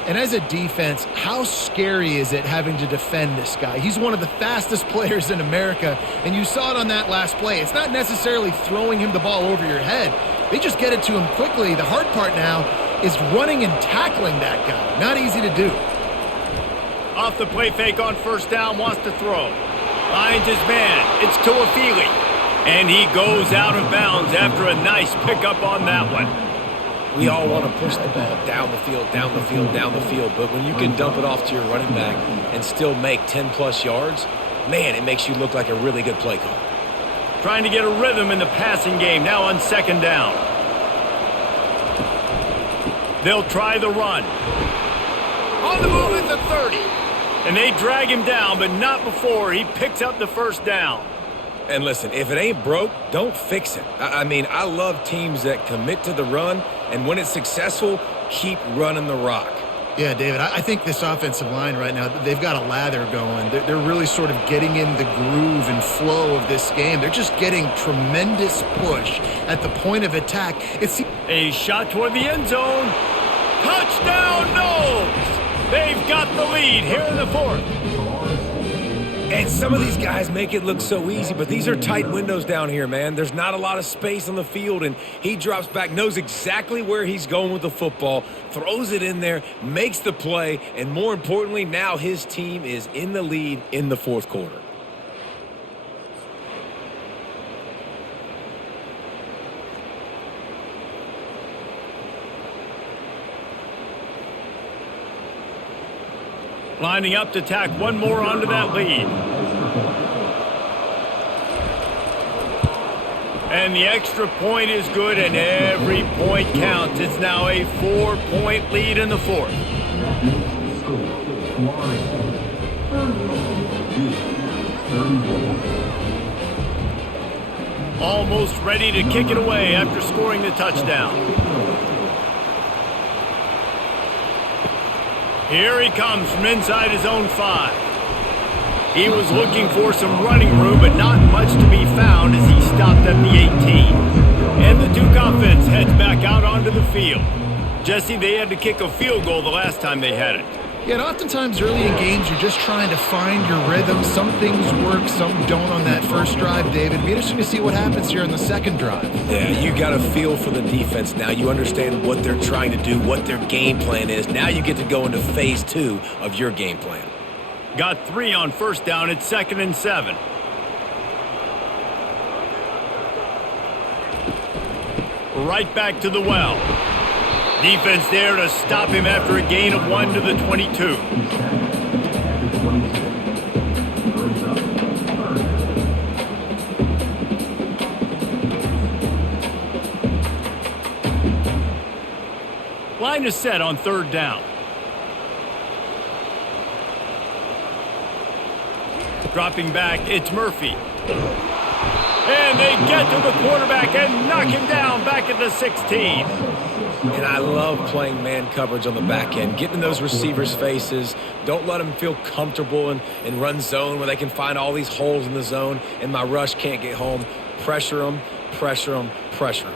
And as a defense, how scary is it having to defend this guy? He's one of the fastest players in America, and you saw it on that last play. It's not necessarily throwing him the ball over your head. They just get it to him quickly. The hard part now is running and tackling that guy. Not easy to do. Off the play fake on 1st down, wants to throw. Finds his man. It's Tuafili. And he goes out of bounds after a nice pickup on that one. We all want to push the ball down the field, down the field, down the field. But when you can dump it off to your running back and still make 10-plus yards, man, it makes you look like a really good play call. Trying to get a rhythm in the passing game now on 2nd down. They'll try the run. On the move at the 30. And they drag him down, but not before he picks up the 1st down. And listen, if it ain't broke, don't fix it. I mean, I love teams that commit to the run, and when it's successful, keep running the rock. Yeah, David, I think this offensive line right now, they've got a lather going. They're really sort of getting in the groove and flow of this game. They're just getting tremendous push at the point of attack. It's a shot toward the end zone. Touchdown, Noles! They've got the lead here in the 4th. And some of these guys make it look so easy, but these are tight windows down here, man. There's not a lot of space on the field, and he drops back, knows exactly where he's going with the football, throws it in there, makes the play, and more importantly, now his team is in the lead in the 4th quarter. Lining up to tack one more onto that lead. And the extra point is good, and every point counts. It's now a 4-point lead in the 4th. Almost ready to kick it away after scoring the touchdown. Here he comes from inside his own 5. He was looking for some running room, but not much to be found as he stopped at the 18. And the Duke offense heads back out onto the field. Jesse, they had to kick a field goal the last time they had it. Yeah, and oftentimes early in games, you're just trying to find your rhythm. Some things work, some don't on that first drive, David. It'll be interesting to see what happens here in the 2nd drive. Yeah, you got a feel for the defense now. You understand what they're trying to do, what their game plan is. Now you get to go into phase 2 of your game plan. Got 3 on 1st down. It's 2nd and 7. Right back to the well. Defense there to stop him after a gain of 1 to the 22. Line is set on 3rd down. Dropping back, it's Murphy. And they get to the quarterback and knock him down back at the 16. And I love playing man coverage on the back end, getting in those receivers' faces. Don't let them feel comfortable in run zone where they can find all these holes in the zone and my rush can't get home. Pressure them, pressure them, pressure them.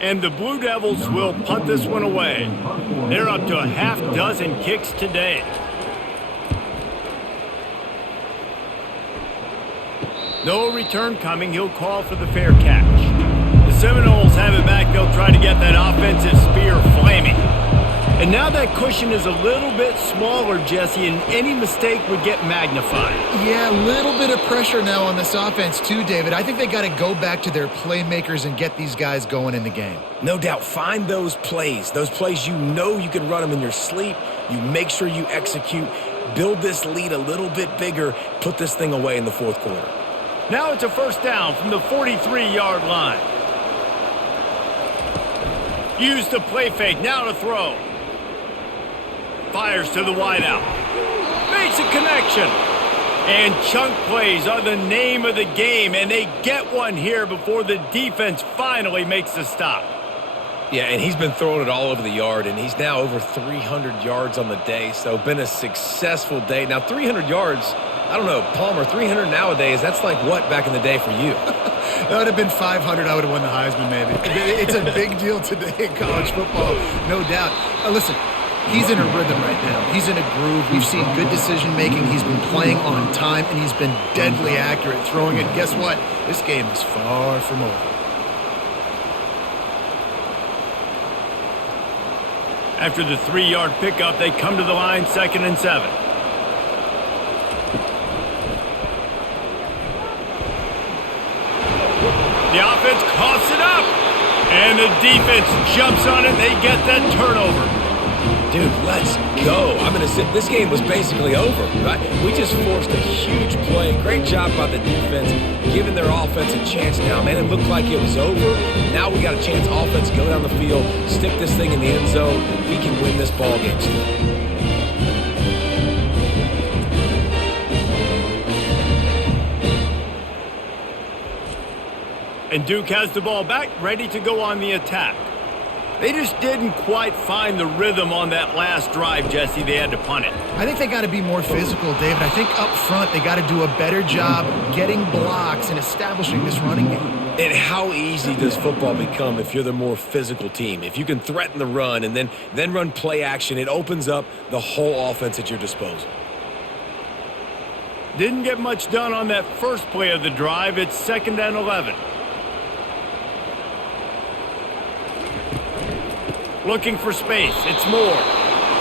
And the Blue Devils will punt this one away. They're up to a half dozen kicks today. No return coming. He'll call for the fair catch. The Seminoles have it back. They'll try to get that offensive spear flaming. And now that cushion is a little bit smaller, Jesse, and any mistake would get magnified. Yeah, a little bit of pressure now on this offense too, David. I think they got to go back to their playmakers and get these guys going in the game. No doubt. Find those plays you know you can run them in your sleep. You make sure you execute. Build this lead a little bit bigger. Put this thing away in the 4th quarter. Now it's a 1st down from the 43-yard line. Use the play fake. Now to throw. Fires to the wideout. Makes a connection. And chunk plays are the name of the game, and they get one here before the defense finally makes a stop. Yeah, and he's been throwing it all over the yard, and he's now over 300 yards on the day, so been a successful day. Now, 300 yards, I don't know, Palmer, 300 nowadays, that's like what back in the day for you? That would have been 500. I would have won the Heisman, maybe. It's a big deal today in college football, no doubt. Listen, he's in a rhythm right now. He's in a groove. We've seen good decision-making. He's been playing on time, and he's been deadly accurate throwing it. Guess what? This game is far from over. After the 3-yard pickup, they come to the line 2nd and 7. The offense coughs it up, and the defense jumps on it. They get that turnover. Dude, let's go. I'm going to say this game was basically over, right? We just forced a huge play. Great job by the defense, giving their offense a chance now. Man, it looked like it was over. Now we got a chance. Offense, go down the field, stick this thing in the end zone. We can win this ball game still. And Duke has the ball back, ready to go on the attack. They just didn't quite find the rhythm on that last drive, Jesse. They had to punt it. I think they got to be more physical, David. I think up front they got to do a better job getting blocks and establishing this running game. And how easy does football become if you're the more physical team? If you can threaten the run and then run play action, it opens up the whole offense at your disposal. Didn't get much done on that first play of the drive. It's 2nd and 11. Looking for space. It's Moore.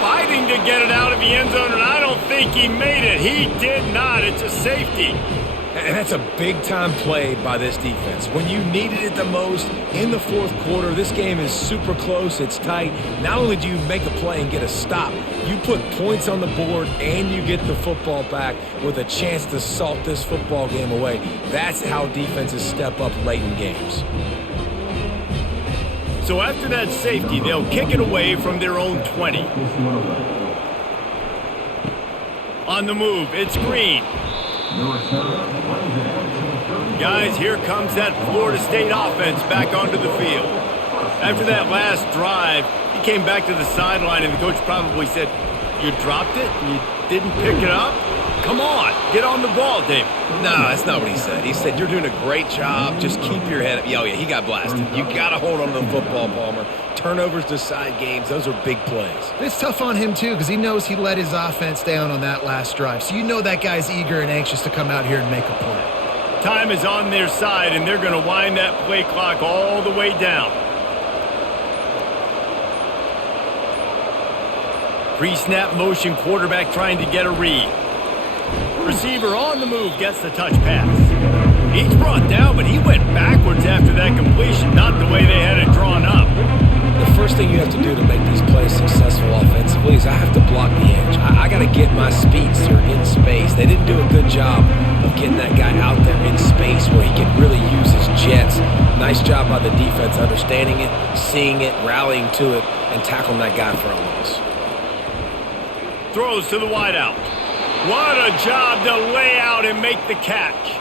Fighting to get it out of the end zone, and I don't think he made it. He did not. It's a safety. And that's a big-time play by this defense. When you needed it the most in the 4th quarter, this game is super close. It's tight. Not only do you make a play and get a stop, you put points on the board and you get the football back with a chance to salt this football game away. That's how defenses step up late in games. So after that safety, they'll kick it away from their own 20. On the move, it's Green. Guys, here comes that Florida State offense back onto the field. After that last drive, he came back to the sideline, and the coach probably said, "You dropped it? You didn't pick it up? Come on, get on the ball, Dave." No, that's not what he said. He said, "You're doing a great job. Just keep your head up." Oh, yeah, he got blasted. You got to hold on to the football, Palmer. Turnovers decide games. Those are big plays. It's tough on him, too, because he knows he let his offense down on that last drive. So you know that guy's eager and anxious to come out here and make a play. Time is on their side, and they're going to wind that play clock all the way down. Pre-snap motion, quarterback trying to get a read. Receiver on the move gets the touch pass. He's brought down, but he went backwards after that completion, not the way they had it drawn up. The first thing you have to do to make these plays successful offensively is I have to block the edge. I got to get my speedster in space. They didn't do a good job of getting that guy out there in space where he can really use his jets. Nice job by the defense understanding it, seeing it, rallying to it, and tackling that guy for a loss. Throws to the wideout. What a job to lay out and make the catch.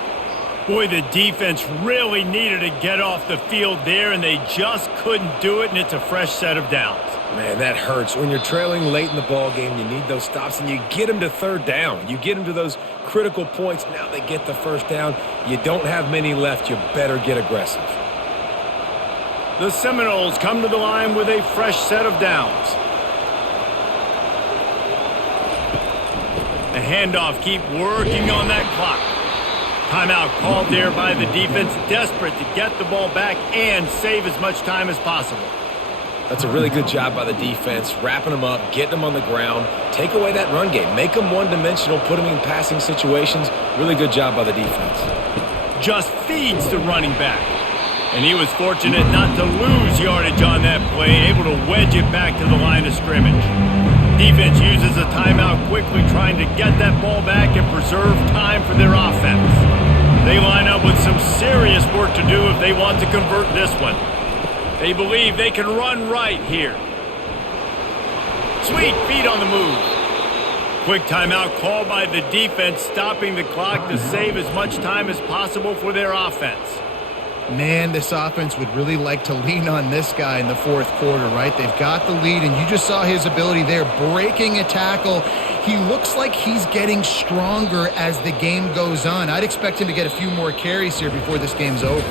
Boy, the defense really needed to get off the field there, and they just couldn't do it, and it's a fresh set of downs. Man, that hurts. When you're trailing late in the ball game, you need those stops, and you get them to 3rd down. You get them to those critical points. Now they get the 1st down. You don't have many left. You better get aggressive. The Seminoles come to the line with a fresh set of downs. The handoff, keep working on that clock. Timeout called there by the defense, desperate to get the ball back and save as much time as possible. That's a really good job by the defense, wrapping them up, getting them on the ground, take away that run game, make them one-dimensional, put them in passing situations. Really good job by the defense. Just feeds the running back. And he was fortunate not to lose yardage on that play, able to wedge it back to the line of scrimmage. Defense uses a timeout quickly, trying to get that ball back and preserve time for their offense. They line up with some serious work to do if they want to convert this one. They believe they can run right here. Sweet feet on the move. Quick timeout called by the defense, stopping the clock to save as much time as possible for their offense. Man, this offense would really like to lean on this guy in the fourth quarter, right? They've got the lead, and you just saw his ability there, breaking a tackle. He looks like he's getting stronger as the game goes on. I'd expect him to get a few more carries here before this game's over.